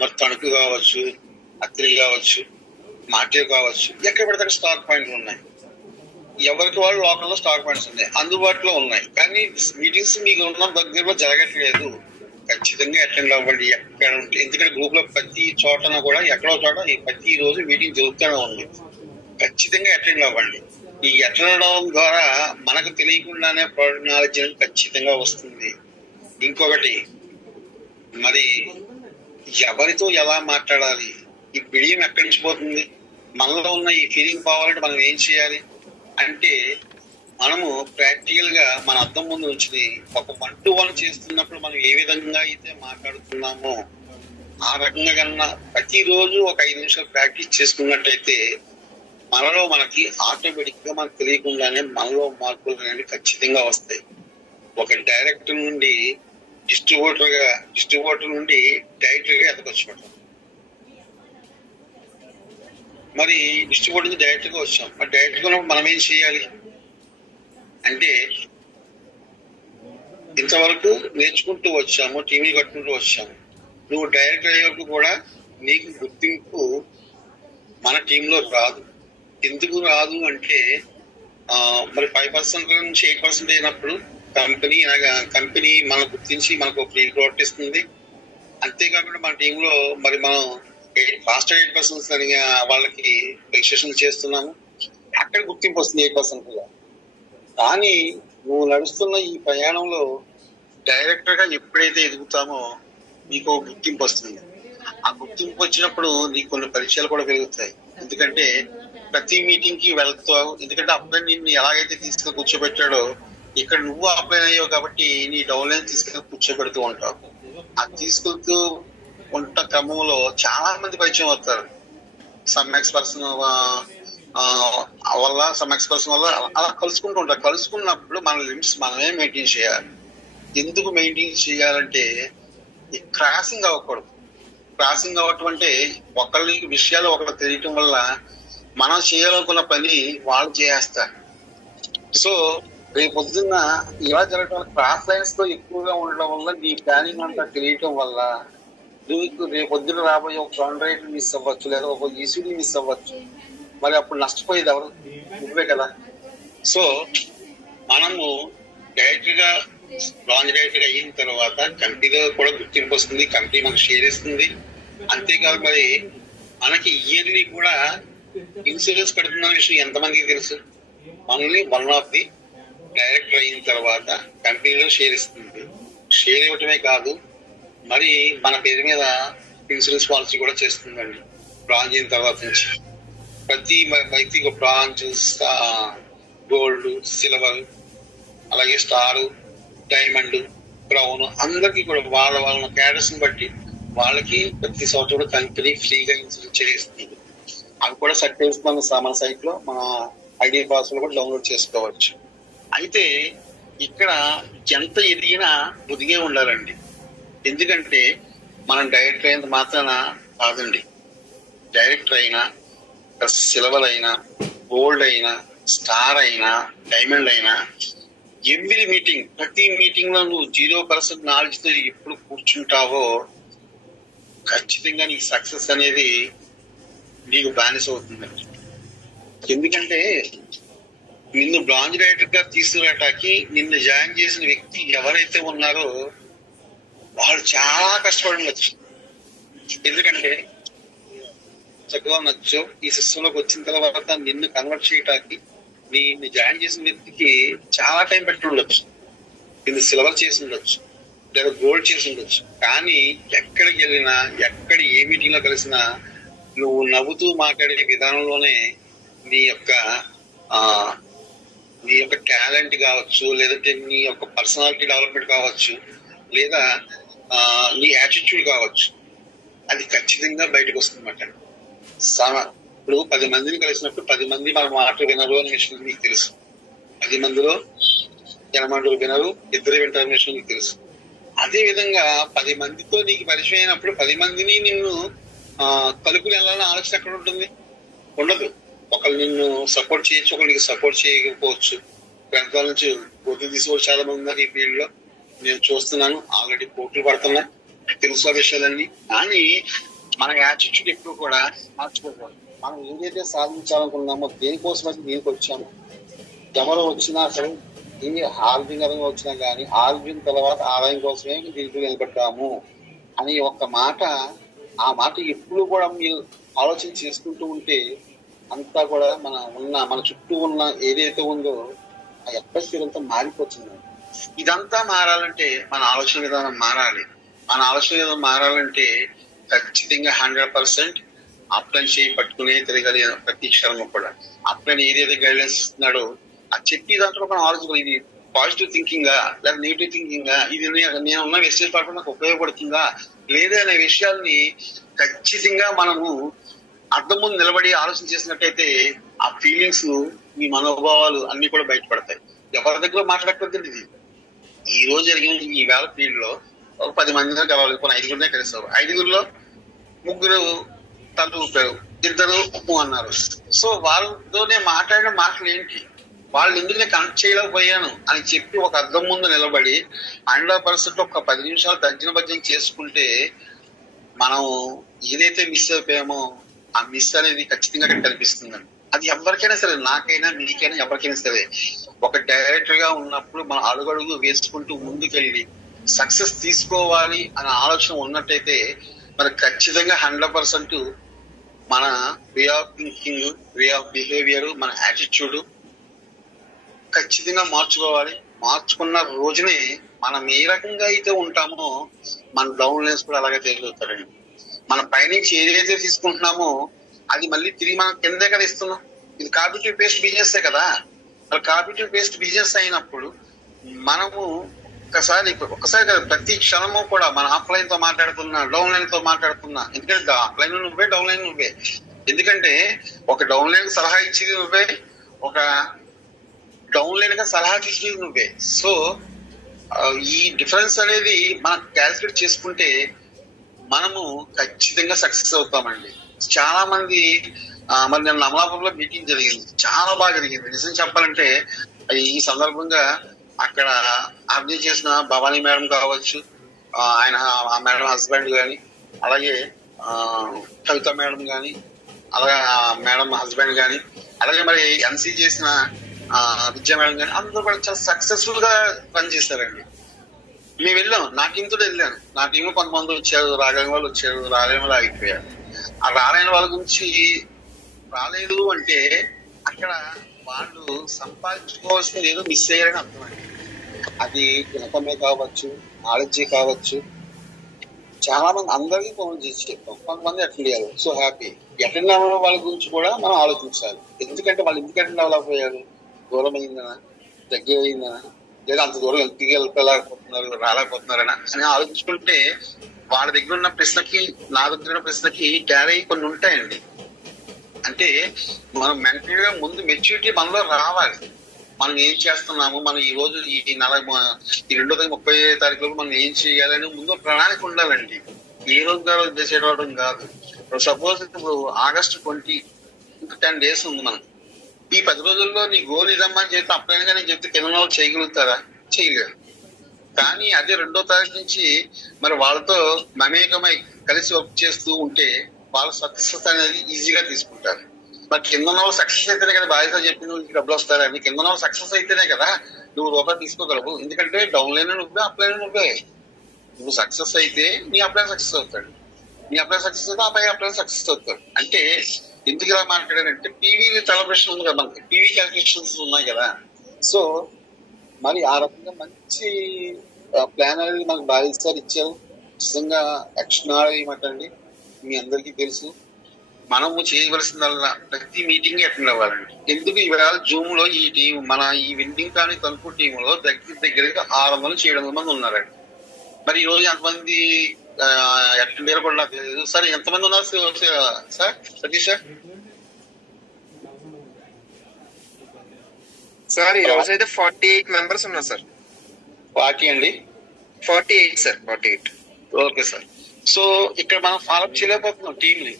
మరి తణుకు కావచ్చు, అత్తిరి కావచ్చు, మార్టేరు కావచ్చు, ఎక్కడ పడితే స్టాక్ పాయింట్లు ఉన్నాయి. ఎవరికి వాళ్ళు లోకల్లో స్టాక్ పాయింట్స్ ఉన్నాయి, అందుబాటులో ఉన్నాయి. కానీ మీటింగ్స్ మీకు ఉన్న దగ్గరలో జరగట్లేదు. ఖచ్చితంగా అటెండ్ అవ్వండి ఎక్కడ ఉంటే. ఎందుకంటే గ్రూప్ లో ప్రతి చోటన కూడా ఎక్కడో చోట ప్రతి రోజు మీటింగ్ జరుగుతూనే ఉంది. ఖచ్చితంగా అటెండ్ అవ్వండి. ఈ అటెండ్ అవ్వడం ద్వారా మనకు తెలియకుండానే ప్రొడక్ట్ నాలెడ్జ్ అనేది ఖచ్చితంగా వస్తుంది. ఇంకొకటి, మరి ఎవరితో ఎలా మాట్లాడాలి, ఈ బిడియం ఎక్కడి నుంచి పోతుంది, మనలో ఉన్న ఈ ఫీలింగ్ పోవాలంటే మనం ఏం చేయాలి అంటే, మనము ప్రాక్టికల్ గా మన అద్దం ముందు ఉంచి ఒక 1-to-1 చేస్తున్నప్పుడు మనం ఏ విధంగా అయితే మాట్లాడుతున్నామో ఆ రకంగా కన్నా ప్రతిరోజు ఒక 5 నిమిషాలు ప్రాక్టీస్ చేసుకున్నట్టయితే మనలో మనకి ఆటోమేటిక్ గా మనకు తెలియకుండానే మనలో మార్పులు అనేవి ఖచ్చితంగా వస్తాయి. ఒక డైరెక్టర్ నుండి డిస్ట్రిబ్యూటర్ నుండి డైరెక్టర్ గా ఎదగొచ్చు. మరి డిస్ట్రిబ్యూటర్ నుంచి డైరెక్టర్ గా వచ్చాం. మరి డైరెక్టర్ గా ఉన్నప్పుడు మనం ఏం చేయాలి అంటే, ఇంతవరకు నేర్చుకుంటూ వచ్చాము, టీవీ కట్టుకుంటూ వచ్చాము. నువ్వు డైరెక్టర్ అయ్యే వరకు కూడా నీకు గుర్తింపు మన టీంలో రాదు. ఎందుకు రాదు అంటే, మరి 5% నుంచి 8% అయినప్పుడు కంపెనీ మనం గుర్తించి మనకు ఫ్రీ ప్రోడక్ట్ ఇస్తుంది. అంతేకాకుండా మన టీంలో మరి మనం ఫాస్ట్ 8% అని వాళ్ళకి రిజిస్ట్రేషన్ చేస్తున్నాము. అక్కడ గుర్తింపు వస్తుంది 8%. కానీ నువ్వు నడుస్తున్న ఈ ప్రయాణంలో డైరెక్టర్ గా ఎప్పుడైతే ఎదుగుతామో నీకు గుర్తింపు వస్తుంది. ఆ గుర్తింపు వచ్చినప్పుడు నీకు కొన్ని పరిచయాలు కూడా పెరుగుతాయి. ఎందుకంటే ప్రతి మీటింగ్ కి వెళ్తావు. ఎందుకంటే అప్లైన్ నిన్ను ఎలాగైతే తీసుకెళ్ళి కూర్చోబెట్టాడో ఇక్కడ నువ్వు అప్లైన్ అయ్యావు కాబట్టి నీ డౌన్ లైన్ తీసుకెళ్ళి కూర్చోబెడుతూ ఉంటావు. అది తీసుకెళ్తూ ఉంట క్రమంలో చాలా మంది పరిచయం అవుతారు. సమ్ ఎక్స్పర్సన్ వల్ల అలా కలుసుకుంటూ ఉంటారు. కలుసుకున్నప్పుడు మన లిమిట్స్ మనమే మెయింటైన్ చేయాలి. ఎందుకు మెయింటైన్ చేయాలంటే క్రాసింగ్ అవ్వకూడదు. క్రాసింగ్ అవ్వటం అంటే ఒకళ్ళకి విషయాలు ఒకరు తెలియటం వల్ల మనం చేయాలనుకున్న పని వాళ్ళు చేస్తారు. సో రేపు పొద్దున్న ఇలా జరగటం వల్ల క్రాస్ లైన్స్ తో ఎక్కువగా ఉండడం వల్ల నీ ప్లానింగ్ అంతా తెలియటం వల్ల నీకు రేపు పొద్దున రాబోయే ఒక రన్ రేట్ మిస్ అవ్వచ్చు, లేదా ఒక ఈసీడీ మిస్ అవ్వచ్చు. మరి అప్పుడు నష్టపోయేది ఎవరు? నువ్వే కదా. సో మనము డైరెక్టర్ గా లాంచ్ డైరెక్టర్ గా అయిన తర్వాత కంపెనీలో కూడా గుర్తింపు వస్తుంది, కంపెనీ మనకు షేర్ ఇస్తుంది. అంతేకాదు మరి మనకి ఇయర్లీ కూడా ఇన్సూరెన్స్ కడుతున్న విషయం ఎంతమందికి తెలుసు? మనల్ని వన్ ఆఫ్ ది డైరెక్టర్ అయిన తర్వాత కంపెనీలో షేర్ ఇస్తుంది. షేర్ ఇవ్వటమే కాదు, మరి మన పేరు మీద ఇన్సూరెన్స్ పాలసీ కూడా చేస్తుందండి బ్రాంజ్ అయిన తర్వాత నుంచి. ప్రతి వ్యక్తికి బ్రాంజ్, గోల్డ్, సిల్వర్, అలాగే స్టార్, డైమండ్, బ్రౌన్ అందరికి కూడా వాళ్ళ వాళ్ళ క్యాడర్స్ ని బట్టి వాళ్ళకి ప్రతి సంవత్సరం కంపెనీ ఫ్రీగా ఇన్సూరెన్స్ చేస్తుంది. అవి కూడా సర్టిఫికేట్స్ మన సైట్ లో మన ఐడి పాస్ లో కూడా డౌన్లోడ్ చేసుకోవచ్చు. అయితే ఇక్కడ ఎంత ఎదిగినా బుదిగే ఉండాలండి. ఎందుకంటే మనం డైరెక్టర్ అయినంత మాత్రాన కాదండి. డైరెక్టర్ అయినా, సిల్వర్ అయినా, గోల్డ్ అయినా, స్టార్ అయినా, డైమండ్ అయినా, ఎవ్రీ మీటింగ్, ప్రతి మీటింగ్ లో నువ్వు 0% నాలెడ్జ్ తో ఎప్పుడు కూర్చుంటావో ఖచ్చితంగా నీకు సక్సెస్ అనేది నీకు బానిస అవుతుందండి. ఎందుకంటే నిన్ను బ్రాంజ్ డైరెక్టర్ గా తీసుకురావటానికి నిన్ను జాయిన్ చేసిన వ్యక్తి ఎవరైతే ఉన్నారో వాళ్ళు చాలా కష్టపడి ఉండొచ్చు. ఎందుకంటే చక్కగా నచ్చు ఈ సిస్టమ్ లోకి వచ్చిన తర్వాత నిన్ను కన్వర్ట్ చేయడానికి నిన్ను జాయిన్ చేసిన వ్యక్తికి చాలా టైం పెట్టి ఉండొచ్చు. నిన్ను సిల్వర్ చేసి ఉండొచ్చు, లేదా గోల్డ్ చేసి ఉండొచ్చు. కానీ ఎక్కడికి వెళ్ళినా, ఎక్కడ ఏ మీటింగ్ లో కలిసినా నువ్వు నవ్వుతూ మాట్లాడే విధానంలోనే నీ యొక్క టాలెంట్ కావచ్చు, లేదంటే నీ యొక్క పర్సనాలిటీ డెవలప్మెంట్ కావచ్చు, లేదా నీ యాటిట్యూడ్ కావచ్చు, అది ఖచ్చితంగా బయటకు వస్తుందన్నమాట. ఇప్పుడు 10 మందిని కలిసినప్పుడు 10 మంది మన మాట వినరు అనే విషయం నీకు తెలుసు. 10 మందిలో 8 మంది వినరు, 2 వింటారు విషయం నీకు తెలుసు. అదే విధంగా 10 మందితో నీకు పరిచయం అయినప్పుడు 10 మందిని నిన్ను కలుపుని వెళ్ళాలని ఆలోచన ఎక్కడ ఉంటుంది? ఉండదు. ఒకళ్ళు నిన్ను సపోర్ట్ చేయొచ్చు, ఒకళ్ళు నీకు సపోర్ట్ చేయకపోవచ్చు. గ్రంథాల నుంచి పోటీ తీసుకోవచ్చు. చాలా మంది ఉన్నారు ఈ ఫీల్డ్ లో, నేను చూస్తున్నాను. ఆల్రెడీ పోటీలు పడుతున్నాయి, తెలుసు ఆ విషయాలన్నీ. కానీ మన యాటిట్యూడ్ ఎప్పుడు కూడా మార్చుకోకూడదు. మనం ఏదైతే సాధించాలనుకున్నామో, దేనికోసం అయితే దీనికి వచ్చాము, ఎవరు వచ్చినా సరే, ఏ ఆరోగ్యంగా వచ్చినా కానీ ఆరోగ్యం తర్వాత ఆదాయం కోసమే దీంట్లో నిలబడ్డాము అని ఒక్క మాట, ఆ మాట ఎప్పుడు కూడా మీరు ఆలోచన చేసుకుంటూ ఉంటే అంతా కూడా మన చుట్టూ ఉన్న ఏదైతే ఉందో ఆ అట్మాస్ఫియర్ అంతా మారిపోతుంది. ఇదంతా మారాలంటే మన ఆలోచన విధానం మారాలి. మన ఆలోచన విధానం మారాలంటే ఖచ్చితంగా 100% అప్లైన్ చేయి పట్టుకునే తిరగాలి. ప్రతి క్షణం కూడా అప్లైన్ ఏదైతే గైడెన్స్ ఇస్తున్నాడో అది చెప్పి దాంట్లో మనం ఆలోచించాలి. ఇది పాజిటివ్ థింకింగా లేదా నెగిటివ్ థింకింగా, ఇది నేనున్న వెస్టేజ్ పడకుండా నాకు ఉపయోగపడుతుందా లేదా అనే విషయాల్ని ఖచ్చితంగా మనము అర్థం ముందు నిలబడి ఆలోచన చేసినట్టయితే ఆ ఫీలింగ్స్, మీ మనోభావాలు అన్ని కూడా బయటపడతాయి. ఎవరి దగ్గర మాట్లాడకపోతుంది. ఇది ఈ రోజు జరిగిన ఈ వేళ ఫీల్డ్ లో ఒక 10 మందితో కలవాలి, 5 కలిసారు. 5గురిలో 3 తల ఊపారు, 2 అన్నారు. సో వాళ్ళతోనే మాట్లాడిన మాటలు ఏంటి, వాళ్ళు ఎందుకు నేను కనెక్ట్ చేయలేకపోయాను అని చెప్పి ఒక అర్థం ముందు నిలబడి 100% ఒక 10 నిమిషాలు తర్జన భర్జన చేసుకుంటే మనం ఏదైతే మిస్ అయిపోయామో ఆ మిస్ అనేది ఖచ్చితంగా అక్కడ కనిపిస్తుందండి. అది ఎవరికైనా సరే, నాకైనా మీకైనా ఎవరికైనా సరే, ఒక డైరెక్టర్ గా ఉన్నప్పుడు మనం అడుగడుగు వేసుకుంటూ ముందుకెళ్ళి సక్సెస్ తీసుకోవాలి అనే ఆలోచన ఉన్నట్టయితే మరి ఖచ్చితంగా 100% మన way of thinking, way of behaviour, మన యాటిట్యూడ్ ఖచ్చితంగా మార్చుకోవాలి. మార్చుకున్న రోజునే మనం ఏ రకంగా అయితే ఉంటామో మన డౌన్ లైన్స్ కూడా అలాగే తేలిపోతారండి. మన పైనుంచి ఏదైతే తీసుకుంటున్నామో అది మళ్ళీ తిరిగి మనం కిందే కదా ఇస్తున్నాం. ఇది కాంపిటేటివ్ బేస్డ్ బిజినెస్ కదా. మరి కాంపిటేటివ్ బేస్డ్ బిజినెస్ అయినప్పుడు మనము ఒకసారి కదా ప్రతి క్షణము కూడా మన ఆఫ్లైన్ తో మాట్లాడుతున్నా, డౌన్ లైన్ తో మాట్లాడుతున్నా. ఎందుకంటే ఆఫ్లైన్ నువ్వే, డౌన్ లైన్ నువ్వే. ఎందుకంటే ఒక డౌన్ లైన్ సలహా ఇచ్చేది నువ్వే, ఒక డౌన్ లైన్ గా సలహా తీసుకునేది నువ్వే. సో ఈ డిఫరెన్స్ అనేది మనం క్యాల్కులేట్ చేసుకుంటే మనము ఖచ్చితంగా సక్సెస్ అవుతామండి. చాలా మంది మరి నేను అమలాపురంలో మీటింగ్ జరిగింది, చాలా బాగా జరిగింది. నిజం చెప్పాలంటే ఈ సందర్భంగా అక్కడ అభినయం చేసిన భవానీ మేడం కావచ్చు, ఆయన ఆ మేడం హస్బెండ్ గాని, అలాగే కవిత మేడం గాని, అలాగే మేడం హస్బెండ్ గాని, అలాగే మరి ఎన్సీ చేసిన విద్యా మేడం గాని, అందరూ కూడా చాలా సక్సెస్ఫుల్ గా పనిచేశారండి. మేము వెళ్ళాం, నా టీంతో వెళ్ళాను. నా టీంలో కొంతమంది వచ్చారు, రాలేని వాళ్ళు వచ్చారు, రాలేని వాళ్ళు ఆగిపోయారు. ఆ రాలేని వాళ్ళ గురించి రాలేదు అంటే అక్కడ వాళ్ళు సంపాదించుకోవాల్సింది ఏదో మిస్ అయ్యారని అర్థమైంది. అది ఇన్కమే కావచ్చు, నాలెడ్జీ కావచ్చు. చాలా మంది అందరికీ ఫోన్ చేసి చెప్పాం, కొంతమంది అటెండ్ అయ్యారు. So happy. అటెండ్ అవ్వడం వాళ్ళ గురించి కూడా మనం ఆలోచించాలి. ఎందుకంటే వాళ్ళు ఎందుకు అటెండ్ అవ్వలేకపోయారు? దూరం అయిందనా, దగ్గర అయిందనా, లేదా అంత దూరం వెళ్ళలేకపోతున్నారు, రాలేకపోతున్నారనా అని ఆలోచించుకుంటే వాళ్ళ దగ్గర ఉన్న ప్రశ్నకి నా దగ్గర ఉన్న ప్రశ్నకి తేడా కొన్ని ఉంటాయండి. అంటే మనం మెంటల్ గా ముందు మెచ్యూరిటీ మనలో రావాలి. మనం ఏం చేస్తున్నాము, మనం ఈ రోజు ఈ 2/30 మనం ఏం చేయాలని ముందు ప్రణాళిక ఉండాలండి. ఏ రోజు గారు డిసైడ్ అవ్వడం కాదు. సపోజ్ ఇప్పుడు August 20 ఇంకా 10 days ఉంది మనకు. ఈ 10 రోజుల్లో నీ గోల్ ఇదమ్మా అని చెప్తే అప్పుడైనా నేను చెప్తే కింద వాళ్ళు చేయగలుగుతారా? చేయలేరు. కానీ అదే 2వ తారీఖు నుంచి మరి వాళ్ళతో మమేకమై కలిసి వర్క్ చేస్తూ ఉంటే వాళ్ళ సక్సెస్ అనేది ఈజీగా తీసుకుంటారు. మరి కింద వాళ్ళు సక్సెస్ అయితేనే కదా బాధ్యత చెప్పి నువ్వు డబ్బులు వస్తారని. కింద వాళ్ళు సక్సెస్ అయితేనే కదా నువ్వు రూపాయలు తీసుకోగలవు. ఎందుకంటే డౌన్ లైన్ నువ్వే, అప్ లైన్ నువ్వే. నువ్వు సక్సెస్ అయితే నీ అప్లైన్ సక్సెస్ అవుతాడు, నీ అప్లైన్ సక్సెస్ అయితే అబ్బాయి అప్లైన్ సక్సెస్ అవుతాడు. అంటే ఎందుకు ఇలా మాట్లాడారంటే పీవీ సెలబ్రేషన్ ఉంది కదా, మనకి పీవీ క్యాల్కులేషన్స్ ఉన్నాయి కదా. సో మరి ఆ రకంగా మంచి ప్లాన్ అనేది మనకు బాధిస్తారు ఇచ్చారు. నిజంగా ఎక్స్ట్రాడనరీ మాట అండి. మీ అందరికీ తెలుసు, మనము చేయవలసిందల్లా ప్రతి మీటింగ్ అటెండ్ అవ్వాలండి. ఎందుకు ఇవాళ జూమ్ లో ఈ టీం, మన ఈ విన్నింగ్ కానీ తణుకు టీంలో దగ్గరగా 600-700 మంది ఉన్నారండి. మరి ఈ రోజు ఎంతమంది అటెండ్ అయ్యారు కూడా నాకు తెలియదు. సార్ ఎంతమంది ఉన్నారు సార్? సతీష్ సార్? సార్ ఈ రోజు అయితే 48 members ఉన్నారు సార్. 40 అండి? 48 సార్, 48. Okay sir. సో ఇక్కడ మనం ఫాలోఅప్ చేయలేకపోతున్నాం, టీంని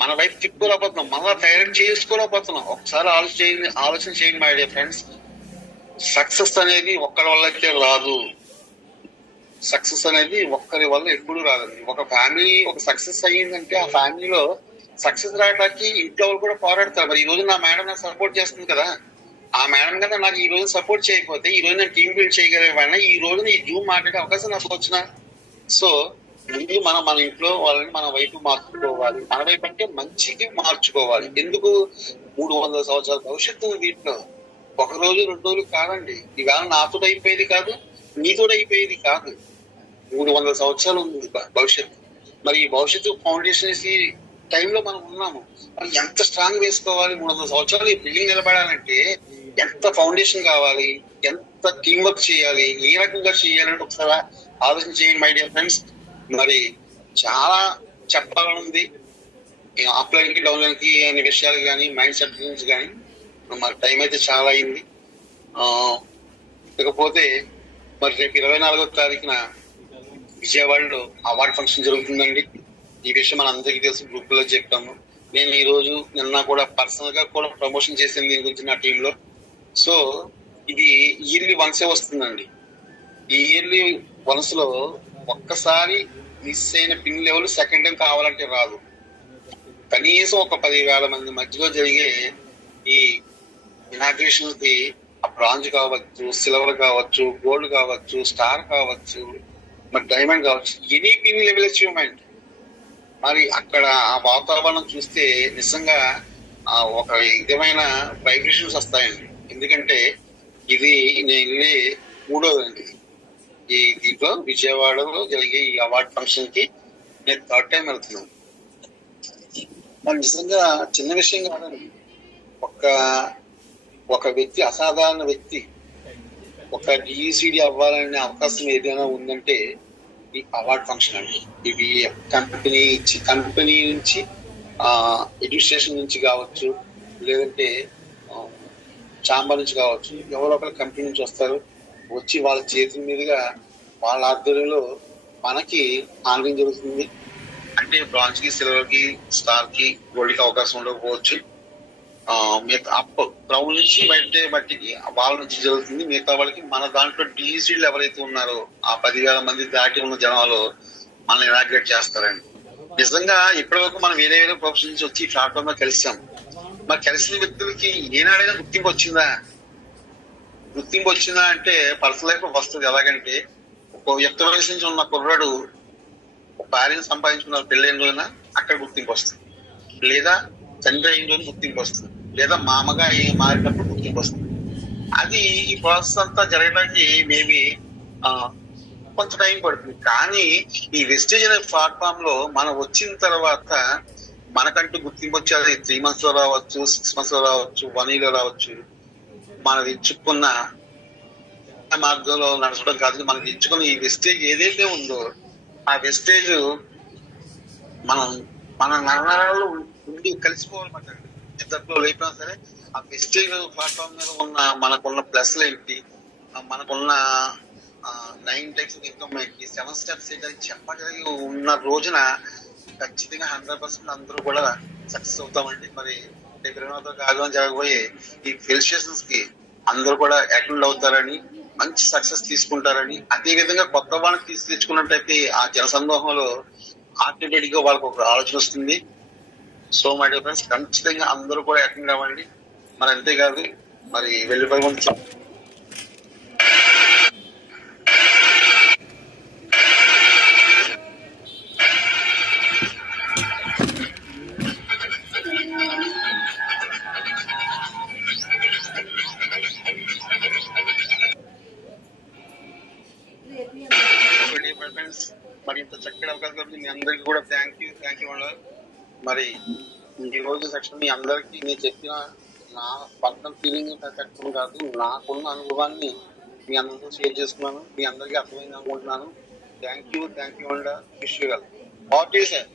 మన వైపు తిప్పుకోలేకపోతున్నాం, మళ్ళా డైరెక్ట్ చేసుకోలేకపోతున్నాం. ఒకసారి ఆలోచన చేయండి మై డియర్ ఫ్రెండ్స్. సక్సెస్ అనేది ఒక్కరి వల్ల అయితే రాదు. సక్సెస్ అనేది ఒక్కరి వల్ల ఎప్పుడు రాదండి. ఒక ఫ్యామిలీ ఒక సక్సెస్ అయ్యిందంటే ఆ ఫ్యామిలీలో సక్సెస్ రావడానికి ఇంట్లో వాళ్ళు కూడా పోరాడతారు. మరి ఈ రోజు నా మేడం నాకు సపోర్ట్ చేస్తుంది కదా, ఆ మేడం కదా నాకు ఈ రోజు సపోర్ట్ చేయకపోతే ఈ రోజు నేను టీం బిల్డ్ చేయగలిగిన ఈ రోజు ఈ జూమ్ మాట్లాడే అవకాశం నాకు వచ్చిన. సో ముందు మన ఇంట్లో వాళ్ళని మన వైపు మార్చుకోవాలి. మన వైపు అంటే మంచికి మార్చుకోవాలి. ఎందుకు? 300 సంవత్సరాల భవిష్యత్తు వీటిలో 1 రోజు 2 రోజులు కాదండి. ఇవాళ నాతో అయిపోయేది కాదు, నీతో అయిపోయేది కాదు. 300 సంవత్సరాలు ఉంది భవిష్యత్తు. మరి ఈ భవిష్యత్తు ఫౌండేషన్ టైంలో మనం ఉన్నాము. మరి ఎంత స్ట్రాంగ్ వేసుకోవాలి? 300 సంవత్సరాలు ఈ బిల్డింగ్ నిలబడాలంటే ఎంత ఫౌండేషన్ కావాలి, ఎంత టీం వర్క్ చేయాలి, ఏ రకంగా చేయాలంటే ఒకసారి ఆలోచన చేయండి మై డియర్ ఫ్రెండ్స్. మరి చాలా చెప్పాలనుంది అప్లైన్ కి డౌన్ లైన్ కి అనే విషయాలు కానీ, మైండ్ సెట్ గురించి కానీ. మరి టైం అయితే చాలా అయింది. ఇకపోతే మరి రేపు 24వ తారీఖున విజయవాడలో అవార్డ్ ఫంక్షన్ జరుగుతుందండి. ఈ విషయం మన అందరికీ తెలుసు, గ్రూప్ లో చెప్పాము. నేను ఈ రోజు నిన్న కూడా పర్సనల్ గా కూడా ప్రమోషన్ చేసింది దీని గురించి నా టీంలో. సో ఇది ఇయర్లీ వన్సే వస్తుందండి. ఈ ఇయర్లీ వన్స్ లో ఒక్కసారి మిస్ అయిన పిన్ లెవెల్ సెకండ్ టైం కావాలంటే రాదు. కనీసం ఒక 10,000 మంది మధ్యలో జరిగే ఈ ఇనాగ్రేషన్ కి బ్రాంజ్ కావచ్చు, సిల్వర్ కావచ్చు, గోల్డ్ కావచ్చు, స్టార్ కావచ్చు, మరి డైమండ్ కావచ్చు, ఎనీ పిన్ లెవెల్ అచీవ్మెంట్. మరి అక్కడ ఆ వాతావరణం చూస్తే నిజంగా ఒక విధమైన వైబ్రేషన్స్ వస్తాయండి. ఎందుకంటే ఇది నేను వెళ్ళే 3వదండి ఈ దీంట్లో విజయవాడలో జరిగే ఈ అవార్డ్ ఫంక్షన్ కి. నేను 3rd టైం వెళ్తున్నాను. మరి నిజంగా చిన్న విషయం కాదండి. ఒక వ్యక్తి, అసాధారణ వ్యక్తి ఒక డిఈసిడి అవ్వాలనే అవకాశం ఏదైనా ఉందంటే ఈ అవార్డ్ ఫంక్షన్ అండి. ఇవి కంపెనీ నుంచి ఎడ్యుకేషన్ నుంచి కావచ్చు, లేదంటే ఛాంబర్ నుంచి కావచ్చు, ఎవరో ఒకరు కంపెనీ నుంచి వస్తారు. వచ్చి వాళ్ళ చేతుల మీదుగా వాళ్ళ ఆధ్వర్యంలో మనకి ఆనందం జరుగుతుంది. అంటే బ్రాంజ్ కి, సిల్వర్ కి, స్టార్ కి, గోల్డ్ కి అవకాశం ఉండకపోవచ్చు. మిగతా బ్రౌన్ నుంచి బట్టికి వాళ్ళ నుంచి జరుగుతుంది. మిగతా వాళ్ళకి మన దాంట్లో డిఈసీలు ఎవరైతే ఉన్నారో ఆ 10,000 మంది దాటి ఉన్న జనాలు మనల్ని ఇనాగ్రేట్ చేస్తారండి. నిజంగా ఇప్పటి వరకు మనం వేరే ప్రొఫెషన్ నుంచి వచ్చి ప్లాట్ఫామ్ లో కలిసాం. మరి కలిసిన వ్యక్తులకి ఏనాడైనా గుర్తింపు వచ్చిందా? గుర్తింపు వచ్చిందా అంటే పర్సనల్ లైఫ్ వస్తుంది. ఎలాగంటే ఒక యుక్త వయసు నుంచి ఉన్న కుర్రాడు ఒక భార్యను సంపాదించుకున్న పెళ్ళైన రోజున అక్కడ గుర్తింపు వస్తుంది, లేదా తండ్రి అయిన రోజు గుర్తింపు వస్తుంది, లేదా మామగా మారినప్పుడు గుర్తింపు వస్తుంది. అది ఈ ప్రాసెస్ అంతా జరగడానికి మేబీ కొంచెం టైం పడుతుంది. కానీ ఈ వెస్టేజ్ అనే ప్లాట్ఫామ్ లో మనం వచ్చిన తర్వాత మనకంటూ గుర్తింపు వచ్చేది 3 months లో రావచ్చు, 6 months లో రావచ్చు, 1 year లో రావచ్చు. మనది ఎంచుకున్న మార్గంలో నడచడం కాదు, మనకి ఎంచుకున్న ఈ వెస్టేజ్ ఏదైతే ఉందో ఆ వెస్టేజ్ మన నరాల్లో ఉండి కలిసిపోవాలన్నమాట. నిద్రలో లేపినా సరే ఆ వెస్టేజ్ ప్లాట్ఫామ్ మీద ఉన్న మనకున్న ప్లస్లు ఏంటి, మనకున్న 9 types of ఇన్కమ్ ఏంటి, 7 steps ఏంటి అని చెప్పగలిగి ఉన్న రోజున ఖచ్చితంగా 100% అందరూ కూడా సక్సెస్ అవుతామండి. మరి రేపు కాగం జరగబోయే ఈ ఫెలిసిటేషన్స్ కి అందరూ కూడా అటెండ్ అవుతారని, మంచి సక్సెస్ తీసుకుంటారని, అదే విధంగా కొత్త వాళ్ళకి తెచ్చుకున్నట్టయితే ఆ జనసందోహంలో ఆటోమేటిక్ గా వాళ్ళకి ఒక ఆలోచన వస్తుంది. సో మై డియర్ ఫ్రెండ్స్, ఖచ్చితంగా అందరూ కూడా అటెండ్ అవ్వండి. మరి అంతేకాదు, మరి వెళ్ళిపోయి మరి ఇంత చక్కటి అవకాశం మీ అందరికి కూడా థ్యాంక్ యూ అన్నారు. మరి ఈ రోజు సెక్షన్ మీ అందరికి నేను చెప్పిన నా పర్సనల్ ఫీలింగ్ సెక్షన్ కాదు, నాకున్న అనుభవాన్ని మీ అందరితో షేర్ చేసుకున్నాను. మీ అందరికీ అర్థమైంది అనుకుంటున్నాను. Thank you and wish you well. What is sir?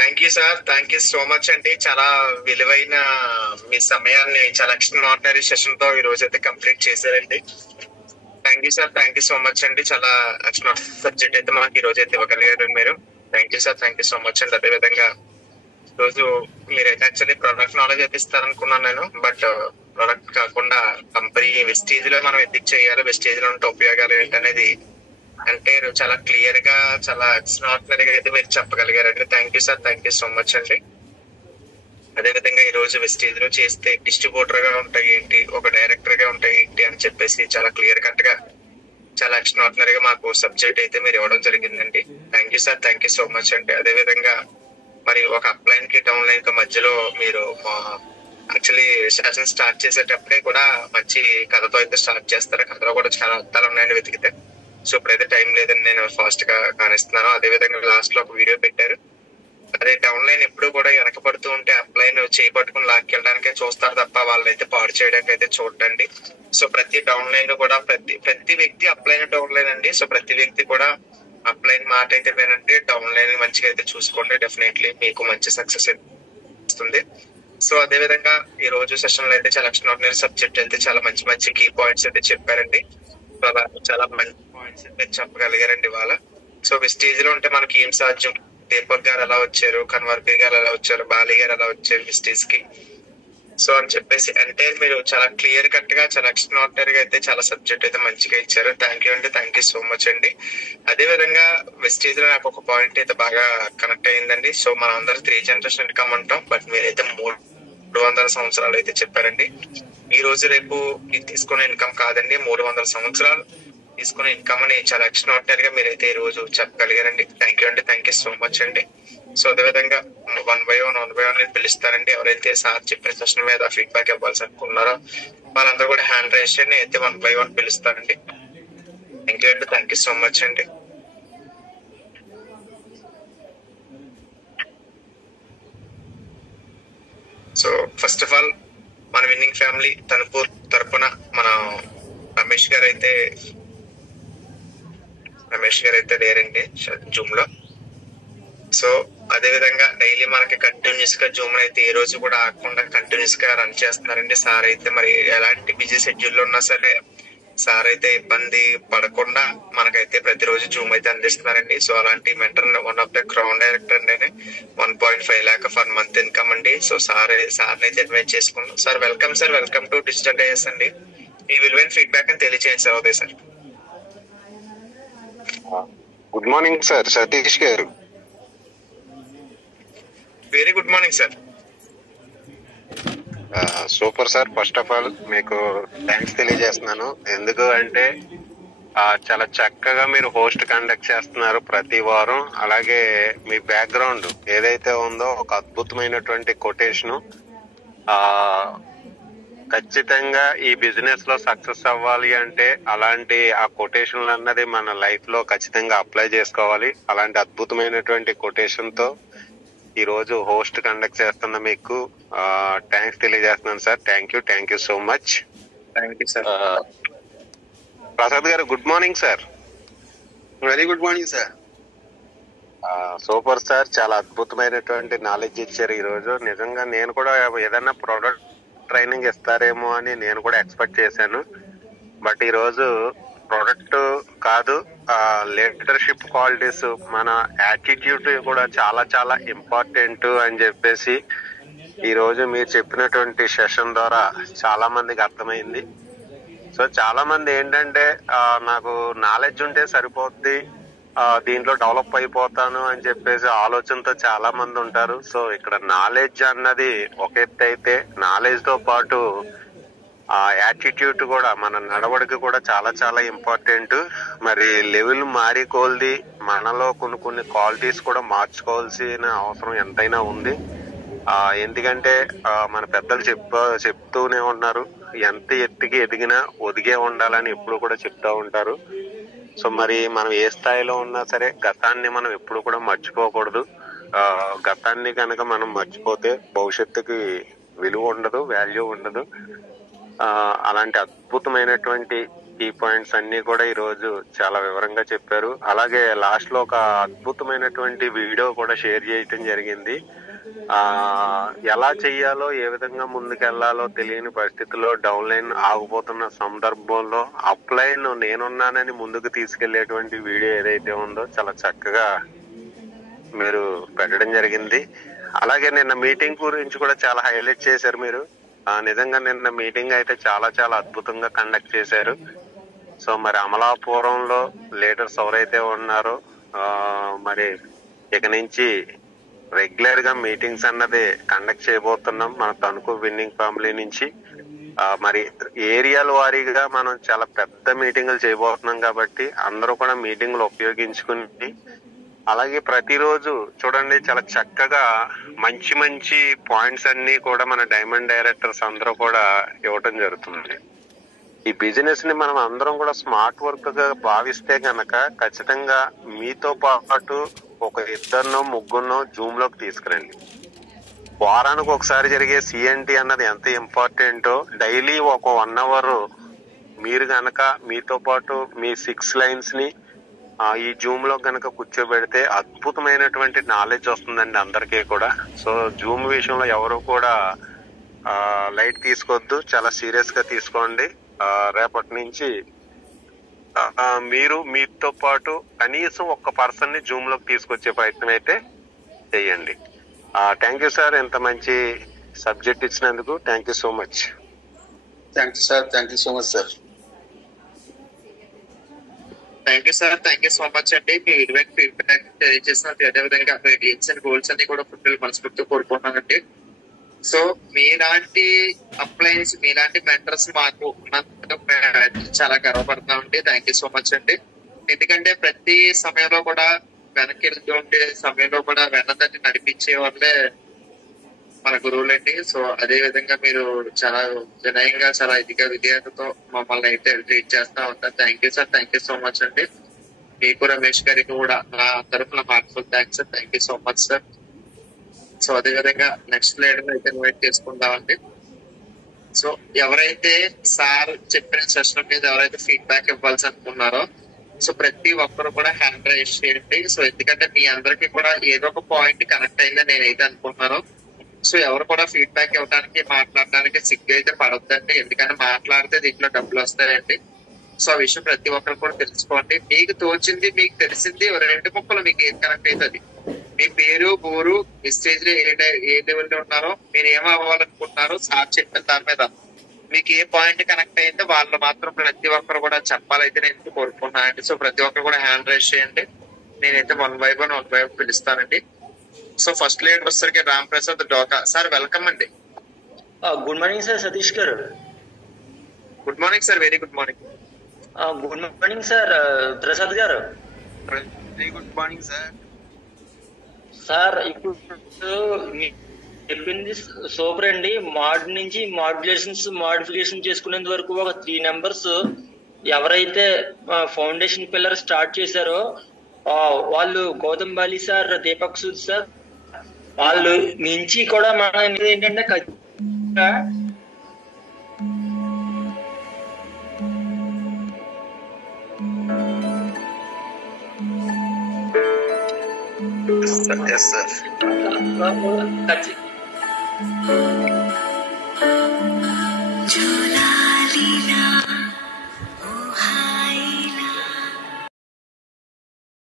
Thank you sir, thank you so much అండి. చాలా విలువైన మీ సమయాన్ని చాలా ఎక్స్ట్రాఆర్డినరీ సెషన్ తో ఈ రోజు అయితే కంప్లీట్ చేశారండి. Thank you sir, thank you so much అండి. చాలా సబ్జెక్ట్ అయితే మాకు ఈ రోజు అయితే ఇవ్వగలిగారు మీరు. Thank you sir, thank you so much అండి. అదే విధంగా రోజు మీరైతే యాక్చువల్లీ ప్రొడక్ట్ నాలెడ్జ్ అయితే ఇస్తారనుకున్నాను నేను, బట్ ప్రొడక్ట్ కాకుండా కంపెనీ వెస్టేజ్ లో మనం ఎందుకు చేయాలి, వెస్టేజ్ లో ఉంటే ఉపయోగాలు ఏంటనేది అంటే చాలా క్లియర్ గా చాలా ఎక్స్ట్రాఆర్డినరీగా అయితే మీరు చెప్పగలిగారండి. Thank you sir, thank you so much అండి. అదే విధంగా ఈ రోజు వెస్టేజ్ లో చేస్తే డిస్ట్రిబ్యూటర్ గా ఉంటాయి ఏంటి, ఒక డైరెక్టర్ గా ఉంటాయి ఏంటి అని చెప్పేసి చాలా క్లియర్ కట్ గా చాలా ఎక్స్ట్రాఆర్డినరీగా మాకు సబ్జెక్ట్ అయితే మీరు ఇవ్వడం జరిగిందండి. Thank you sir, thank you so much అండి. అదే విధంగా మరి ఒక అప్లైన్ కి డౌన్ లైన్ కి మధ్యలో మీరు యాక్చువల్లీ సెషన్ స్టార్ట్ చేసేటప్పుడే కూడా మంచి కథతో అయితే స్టార్ట్ చేస్తారు. కథలో కూడా చాలా అర్థాలు ఉన్నాయని వెతికితే. సో ఇప్పుడైతే టైం లేదని నేను ఫాస్ట్ గా కానిస్తున్నాను. అదే విధంగా లాస్ట్ లో ఒక వీడియో పెట్టారు. అదే డౌన్ లైన్ ఎప్పుడు కూడా వెనకబడుతూ ఉంటే అప్లైన్ చేపట్టుకుని లాక్కెళ్ళడానికే చూస్తారు తప్ప వాళ్ళైతే పాడు చేయడానికి అయితే చూడండి. సో ప్రతి డౌన్ లైన్ కూడా ప్రతి వ్యక్తి అప్లైన్ డౌన్ లైన్ అండి. సో ప్రతి వ్యక్తి కూడా అప్లైన్ మాట అయితే వినండి, డౌన్ లైన్ మంచిగా అయితే చూసుకోండి. డెఫినెట్లీ మీకు మంచి సక్సెస్ వస్తుంది. సో అదే విధంగా ఈ రోజు సెషన్ లో అయితే చాలా ఎక్స్ట్రాఆర్డినరీ సబ్జెక్ట్ అయితే చాలా మంచి మంచి కీ పాయింట్స్ అయితే చెప్పారండి. చాలా మంచి పాయింట్స్ అయితే చెప్పగలిగారండి ఇవాళ. సో వెస్టేజ్ లో ఉంటే మనకి ఏం సాధ్యం, దీపక్ గారు ఎలా వచ్చారు, కన్వర్పి గారు ఎలా వచ్చారు, బాలి గారు ఎలా వచ్చారు వెస్టేజ్ కి, సో అని చెప్పేసి అంటే మీరు చాలా క్లియర్ కట్ గా చాలా ఎక్స్ట్రాఆర్డినరీ గా అయితే చాలా సబ్జెక్ట్ అయితే మంచిగా ఇచ్చారు. థ్యాంక్ యూ అండి, థ్యాంక్ యూ సో మచ్ అండి. అదే విధంగా వెస్టేజ్ లో నాకు ఒక పాయింట్ అయితే బాగా కనెక్ట్ అయిందండి. సో మనం అందరూ 3 generation ఇన్కమ్ అంటాం, బట్ మీరైతే 300 సంవత్సరాలు అయితే చెప్పారండి. ఈ రోజు రేపు తీసుకునే ఇన్కమ్ కాదండి, 300 సంవత్సరాలు తీసుకునే ఇన్కమ్ అని చాలా ఎక్స్ట్రాఆర్డినరీ గా మీరైతే ఈ రోజు చెప్పగలిగారండి. థ్యాంక్ యూ అండి, థ్యాంక్ యూ సో మచ్ అండి. సో అదే విధంగా 1 by 1 నేను పిలుస్తానండి. ఎవరైతే సార్ చెప్పిన సెషన్ మీద ఫీడ్బ్యాక్ ఇవ్వాల్సి అనుకున్నారో వాళ్ళందరూ కూడా హ్యాండ్ రైజ్ చేయండి. అయితే 1 by 1 పిలుస్తానండి. థ్యాంక్ యూ అండి, థ్యాంక్ యూ సో మచ్ అండి. సో ఫస్ట్ ఆఫ్ ఆల్ మన విన్నింగ్ ఫ్యామిలీ తరపున మన రమేష్ గారు అయితే లేరండి జూమ్ లో. సో అదే విధంగా డైలీ మనకి కంటిన్యూస్ గా జూమ్ అయితే ఈ రోజు కూడా ఆగకుండా కంటిన్యూస్ గా రన్ చేస్తున్నారండి. సార్ అయితే మరి ఎలాంటి బిజీ షెడ్యూల్ ఉన్నా సరే సార్ అయితే ఇబ్బంది పడకుండా మనకైతే ప్రతిరోజు జూమ్ అయితే అందిస్తున్నారండి. సో అలాంటి mentor 1 of the crown director అండి, 1.5 lakh ఫర్ మంత్ ఇన్కమ్ అండి. సో సార్ అయితే ఇన్వైట్ చేసుకున్నాం. Sir welcome sir, welcome to digital days అండి. ఈ విలువైన ఫీడ్బ్యాక్ అని తెలియజేయండి sir. Uday sir. Good morning sir, Satish garu. Very good morning sir. Super sir. First of all మీకు థ్యాంక్స్ తెలియజేస్తున్నాను. ఎందుకు అంటే చాలా చక్కగా మీరు హోస్ట్ కండక్ట్ చేస్తున్నారు ప్రతి వారం. అలాగే మీ బ్యాక్గ్రౌండ్ ఏదైతే ఉందో ఒక అద్భుతమైనటువంటి కొటేషను ఖచ్చితంగా ఈ బిజినెస్ లో సక్సెస్ అవ్వాలి అంటే అలాంటి ఆ కొటేషన్లు అన్నది మన లైఫ్ లో ఖచ్చితంగా అప్లై చేసుకోవాలి. అలాంటి అద్భుతమైనటువంటి కొటేషన్ తో ఈ రోజు హోస్ట్ కండక్ట్ చేస్తున్న మీకు థ్యాంక్స్ తెలియజేస్తున్నాను sir. Thank you so much. Thank you sir. Prasad garu good morning sir. Very good morning sir. Super sir, చాలా అద్భుతమైనటువంటి నాలెడ్జ్ ఇచ్చారు ఈ రోజు. నిజంగా నేను కూడా ఏదైనా ప్రోడక్ట్ ట్రైనింగ్ ఇస్తారేమో అని నేను కూడా ఎక్స్పెక్ట్ చేశాను. బట్ ఈ రోజు ప్రొడక్ట్ కాదు, లీడర్షిప్ క్వాలిటీస్, మన యాటిట్యూడ్ కూడా చాలా చాలా ఇంపార్టెంట్ అని చెప్పేసి ఈ రోజు మీరు చెప్పినటువంటి సెషన్ ద్వారా చాలా మందికి అర్థమైంది. సో చాలా మంది ఏంటంటే నాకు నాలెడ్జ్ ఉంటే సరిపోద్ది, దీంట్లో డెవలప్ అయిపోతాను అని చెప్పేసి ఆలోచనతో చాలా మంది ఉంటారు. సో ఇక్కడ నాలెడ్జ్ అన్నది ఒక ఎత్తు అయితే, నాలెడ్జ్ తో పాటు యాటిట్యూడ్ కూడా, మన నడవడికి కూడా చాలా చాలా ఇంపార్టెంట్. మరి లెవెల్ మారి కొలది మనలో కొన్ని క్వాలిటీస్ కూడా మార్చుకోవాల్సిన అవసరం ఎంతైనా ఉంది. ఎందుకంటే మన పెద్దలు చెప్తూనే ఉన్నారు, ఎంత ఎత్తుకి ఎదిగినా ఒదిగే ఉండాలని ఎప్పుడు కూడా చెప్తా ఉంటారు. సో మరి మనం ఏ స్థాయిలో ఉన్నా సరే గతాన్ని మనం ఎప్పుడు కూడా మర్చిపోకూడదు. గతాన్ని కనుక మనం మర్చిపోతే భవిష్యత్తుకి విలువ ఉండదు, వాల్యూ ఉండదు. అలాంటి అద్భుతమైనటువంటి కీ పాయింట్స్ అన్ని కూడా ఈ రోజు చాలా వివరంగా చెప్పారు. అలాగే లాస్ట్ లో ఒక అద్భుతమైనటువంటి వీడియో కూడా షేర్ చేయటం జరిగింది. ఎలా చెయ్యాలో, ఏ విధంగా ముందుకెళ్లాలో తెలియని పరిస్థితుల్లో డౌన్ లైన్ ఆగిపోతున్న సందర్భంలో అప్ లైన్ నేనున్నానని ముందుకు తీసుకెళ్లేటువంటి వీడియో ఏదైతే ఉందో చాలా చక్కగా మీరు పెట్టడం జరిగింది. అలాగే నిన్న మీటింగ్ గురించి కూడా చాలా హైలైట్ చేశారు మీరు. నిజంగా నిన్న మీటింగ్ అయితే చాలా చాలా అద్భుతంగా కండక్ట్ చేశారు. సో మరి అమలాపురంలో లీడర్స్ ఎవరైతే ఉన్నారో మరి ఇక నుంచి రెగ్యులర్ గా మీటింగ్స్ అన్నది కండక్ట్ చేయబోతున్నాం మన తణుకు విన్నింగ్ ఫ్యామిలీ నుంచి. మరి ఏరియాల వారీగా మనం చాలా పెద్ద మీటింగులు చేయబోతున్నాం కాబట్టి అందరూ కూడా మీటింగులు ఉపయోగించుకుని, అలాగే ప్రతిరోజు చూడండి చాలా చక్కగా మంచి మంచి పాయింట్స్ అన్ని కూడా మన డైమండ్ డైరెక్టర్స్ అందరూ కూడా ఇవ్వటం జరుగుతుంది. ఈ బిజినెస్ ని మనం అందరం కూడా స్మార్ట్ వర్క్ గా భావిస్తే గనక ఖచ్చితంగా మీతో పాటు ఒక ఇద్దరినో ముగ్గురునో జూమ్ లోకి తీసుకురండి. వారానికి ఒకసారి జరిగే సిఎన్టీ అన్నది ఎంత ఇంపార్టెంటో డైలీ ఒక 1 అవర్ మీరు గనక మీతో పాటు మీ 6 లైన్స్ ని ఈ జూమ్ లో గనక కూర్చోబెడితే అద్భుతమైనటువంటి నాలెడ్జ్ వస్తుందండి అందరికీ కూడా. సో జూమ్ విషయంలో ఎవరు కూడా లైట్ తీసుకోవద్దు, చాలా సీరియస్ గా తీసుకోండి. రేపటి నుంచి మీరు మీతో పాటు కనీసం ఒక్క పర్సన్ ని జూమ్ లోకి తీసుకొచ్చే ప్రయత్నం అయితే చేయండి. థ్యాంక్ యూ సార్, ఎంత మంచి సబ్జెక్ట్ ఇచ్చినందుకు thank you so much. Thank you sir. Thank you so much sir. Thank you sir. Thank you so much అండి. మీ ఇన్వైట్ ఫీడ్బ్యాక్ తెలియజేసినట్టు అదేవిధంగా మీ డ్రీమ్స్ అండ్ గోల్స్ అన్ని కూడా ఫుల్ఫిల్ మనస్ఫూర్తిగా కోరుకుంటున్నానండి. సో మీలాంటి అప్లయన్స్, మీలాంటి మెంటర్స్ మాకు ఉన్నందుకు చాలా గర్వపడుతున్నామండి. థ్యాంక్ యూ సో మచ్ అండి. ఎందుకంటే ప్రతి సమయంలో కూడా వెనక్కి వెళ్తూ ఉండే సమయంలో కూడా వెనదండి నడిపించే వాళ్ళే మన గురువులండి. సో అదే విధంగా మీరు చాలా వినయంగా, చాలా ఇదిగా విధేయతతో మమ్మల్ని అయితే ట్రీట్ చేస్తా ఉంటారు. Thank you sir. Thank you so much అండి. మీకు రమేష్ గారికి కూడా నా తరఫున heartful thanks sir. Thank you so much sir. So అదే విధంగా నెక్స్ట్ లీడర్ అయితే ఇన్వైట్ చేసుకుందామండి. సో ఎవరైతే సార్ చెప్పిన సెషన్ మీద ఎవరైతే ఫీడ్బ్యాక్ ఇవ్వాల్సి అనుకున్నారో సో ప్రతి ఒక్కరు కూడా హ్యాండ్ రైజ్ చేయండి. సో ఎందుకంటే మీ అందరికి కూడా ఏదో ఒక పాయింట్ కనెక్ట్ అయిందని నేనైతే అనుకుంటున్నాను. సో ఎవరు కూడా ఫీడ్బ్యాక్ ఇవ్వడానికి, మాట్లాడడానికి సిగ్గు అయితే పడొద్దండి. ఎందుకంటే మాట్లాడితే దీంట్లో డబ్బులు వస్తాయండి. సో ఆ విషయం ప్రతి ఒక్కరు కూడా తెలుసుకోండి. మీకు తోచింది, మీకు తెలిసింది 2 ముక్కలు మీకు ఏది కనెక్ట్ అవుతుంది, మీ పేరు, ఊరు, మీ స్టేజ్ లో ఏ లెవెల్ లో ఉన్నారో, మీరు ఏం అవ్వాలనుకుంటున్నారో సార్ చెప్పిన దాని మీద మీకు ఏ పాయింట్ కనెక్ట్ అయితే వాళ్ళు మాత్రం ప్రతి ఒక్కరు కూడా చెప్పాలైతే నేను కోరుకుంటున్నానండి. సో ప్రతి ఒక్కరు కూడా హ్యాండ్ రైజ్ చేయండి. నేనైతే 1 by 1 పిలుస్తానండి. సో ఫస్ట్ లీడర్ వచ్చేసరికి రామ్ ప్రసాద్ డోకా సార్. వెల్కమ్ అండి. Good morning sir Satish garu. Good morning sir. Very good morning. Good morning sir Prasad garu. Very good morning sir. Sir ఇప్పుడు చెప్పింది సూపర్ అండి. మాడ్ నుంచి మాడిఫికేషన్ చేసుకునేంత వరకు ఒక 3 నెంబర్స్ ఎవరైతే ఫౌండేషన్ పిల్లర్ స్టార్ట్ చేశారో వాళ్ళు గౌతమ్ బాలి సార్, దీపక్ సూద్ సార్, వాళ్ళు మించి కూడా మనం ఏంటంటే ఎస్ సార్.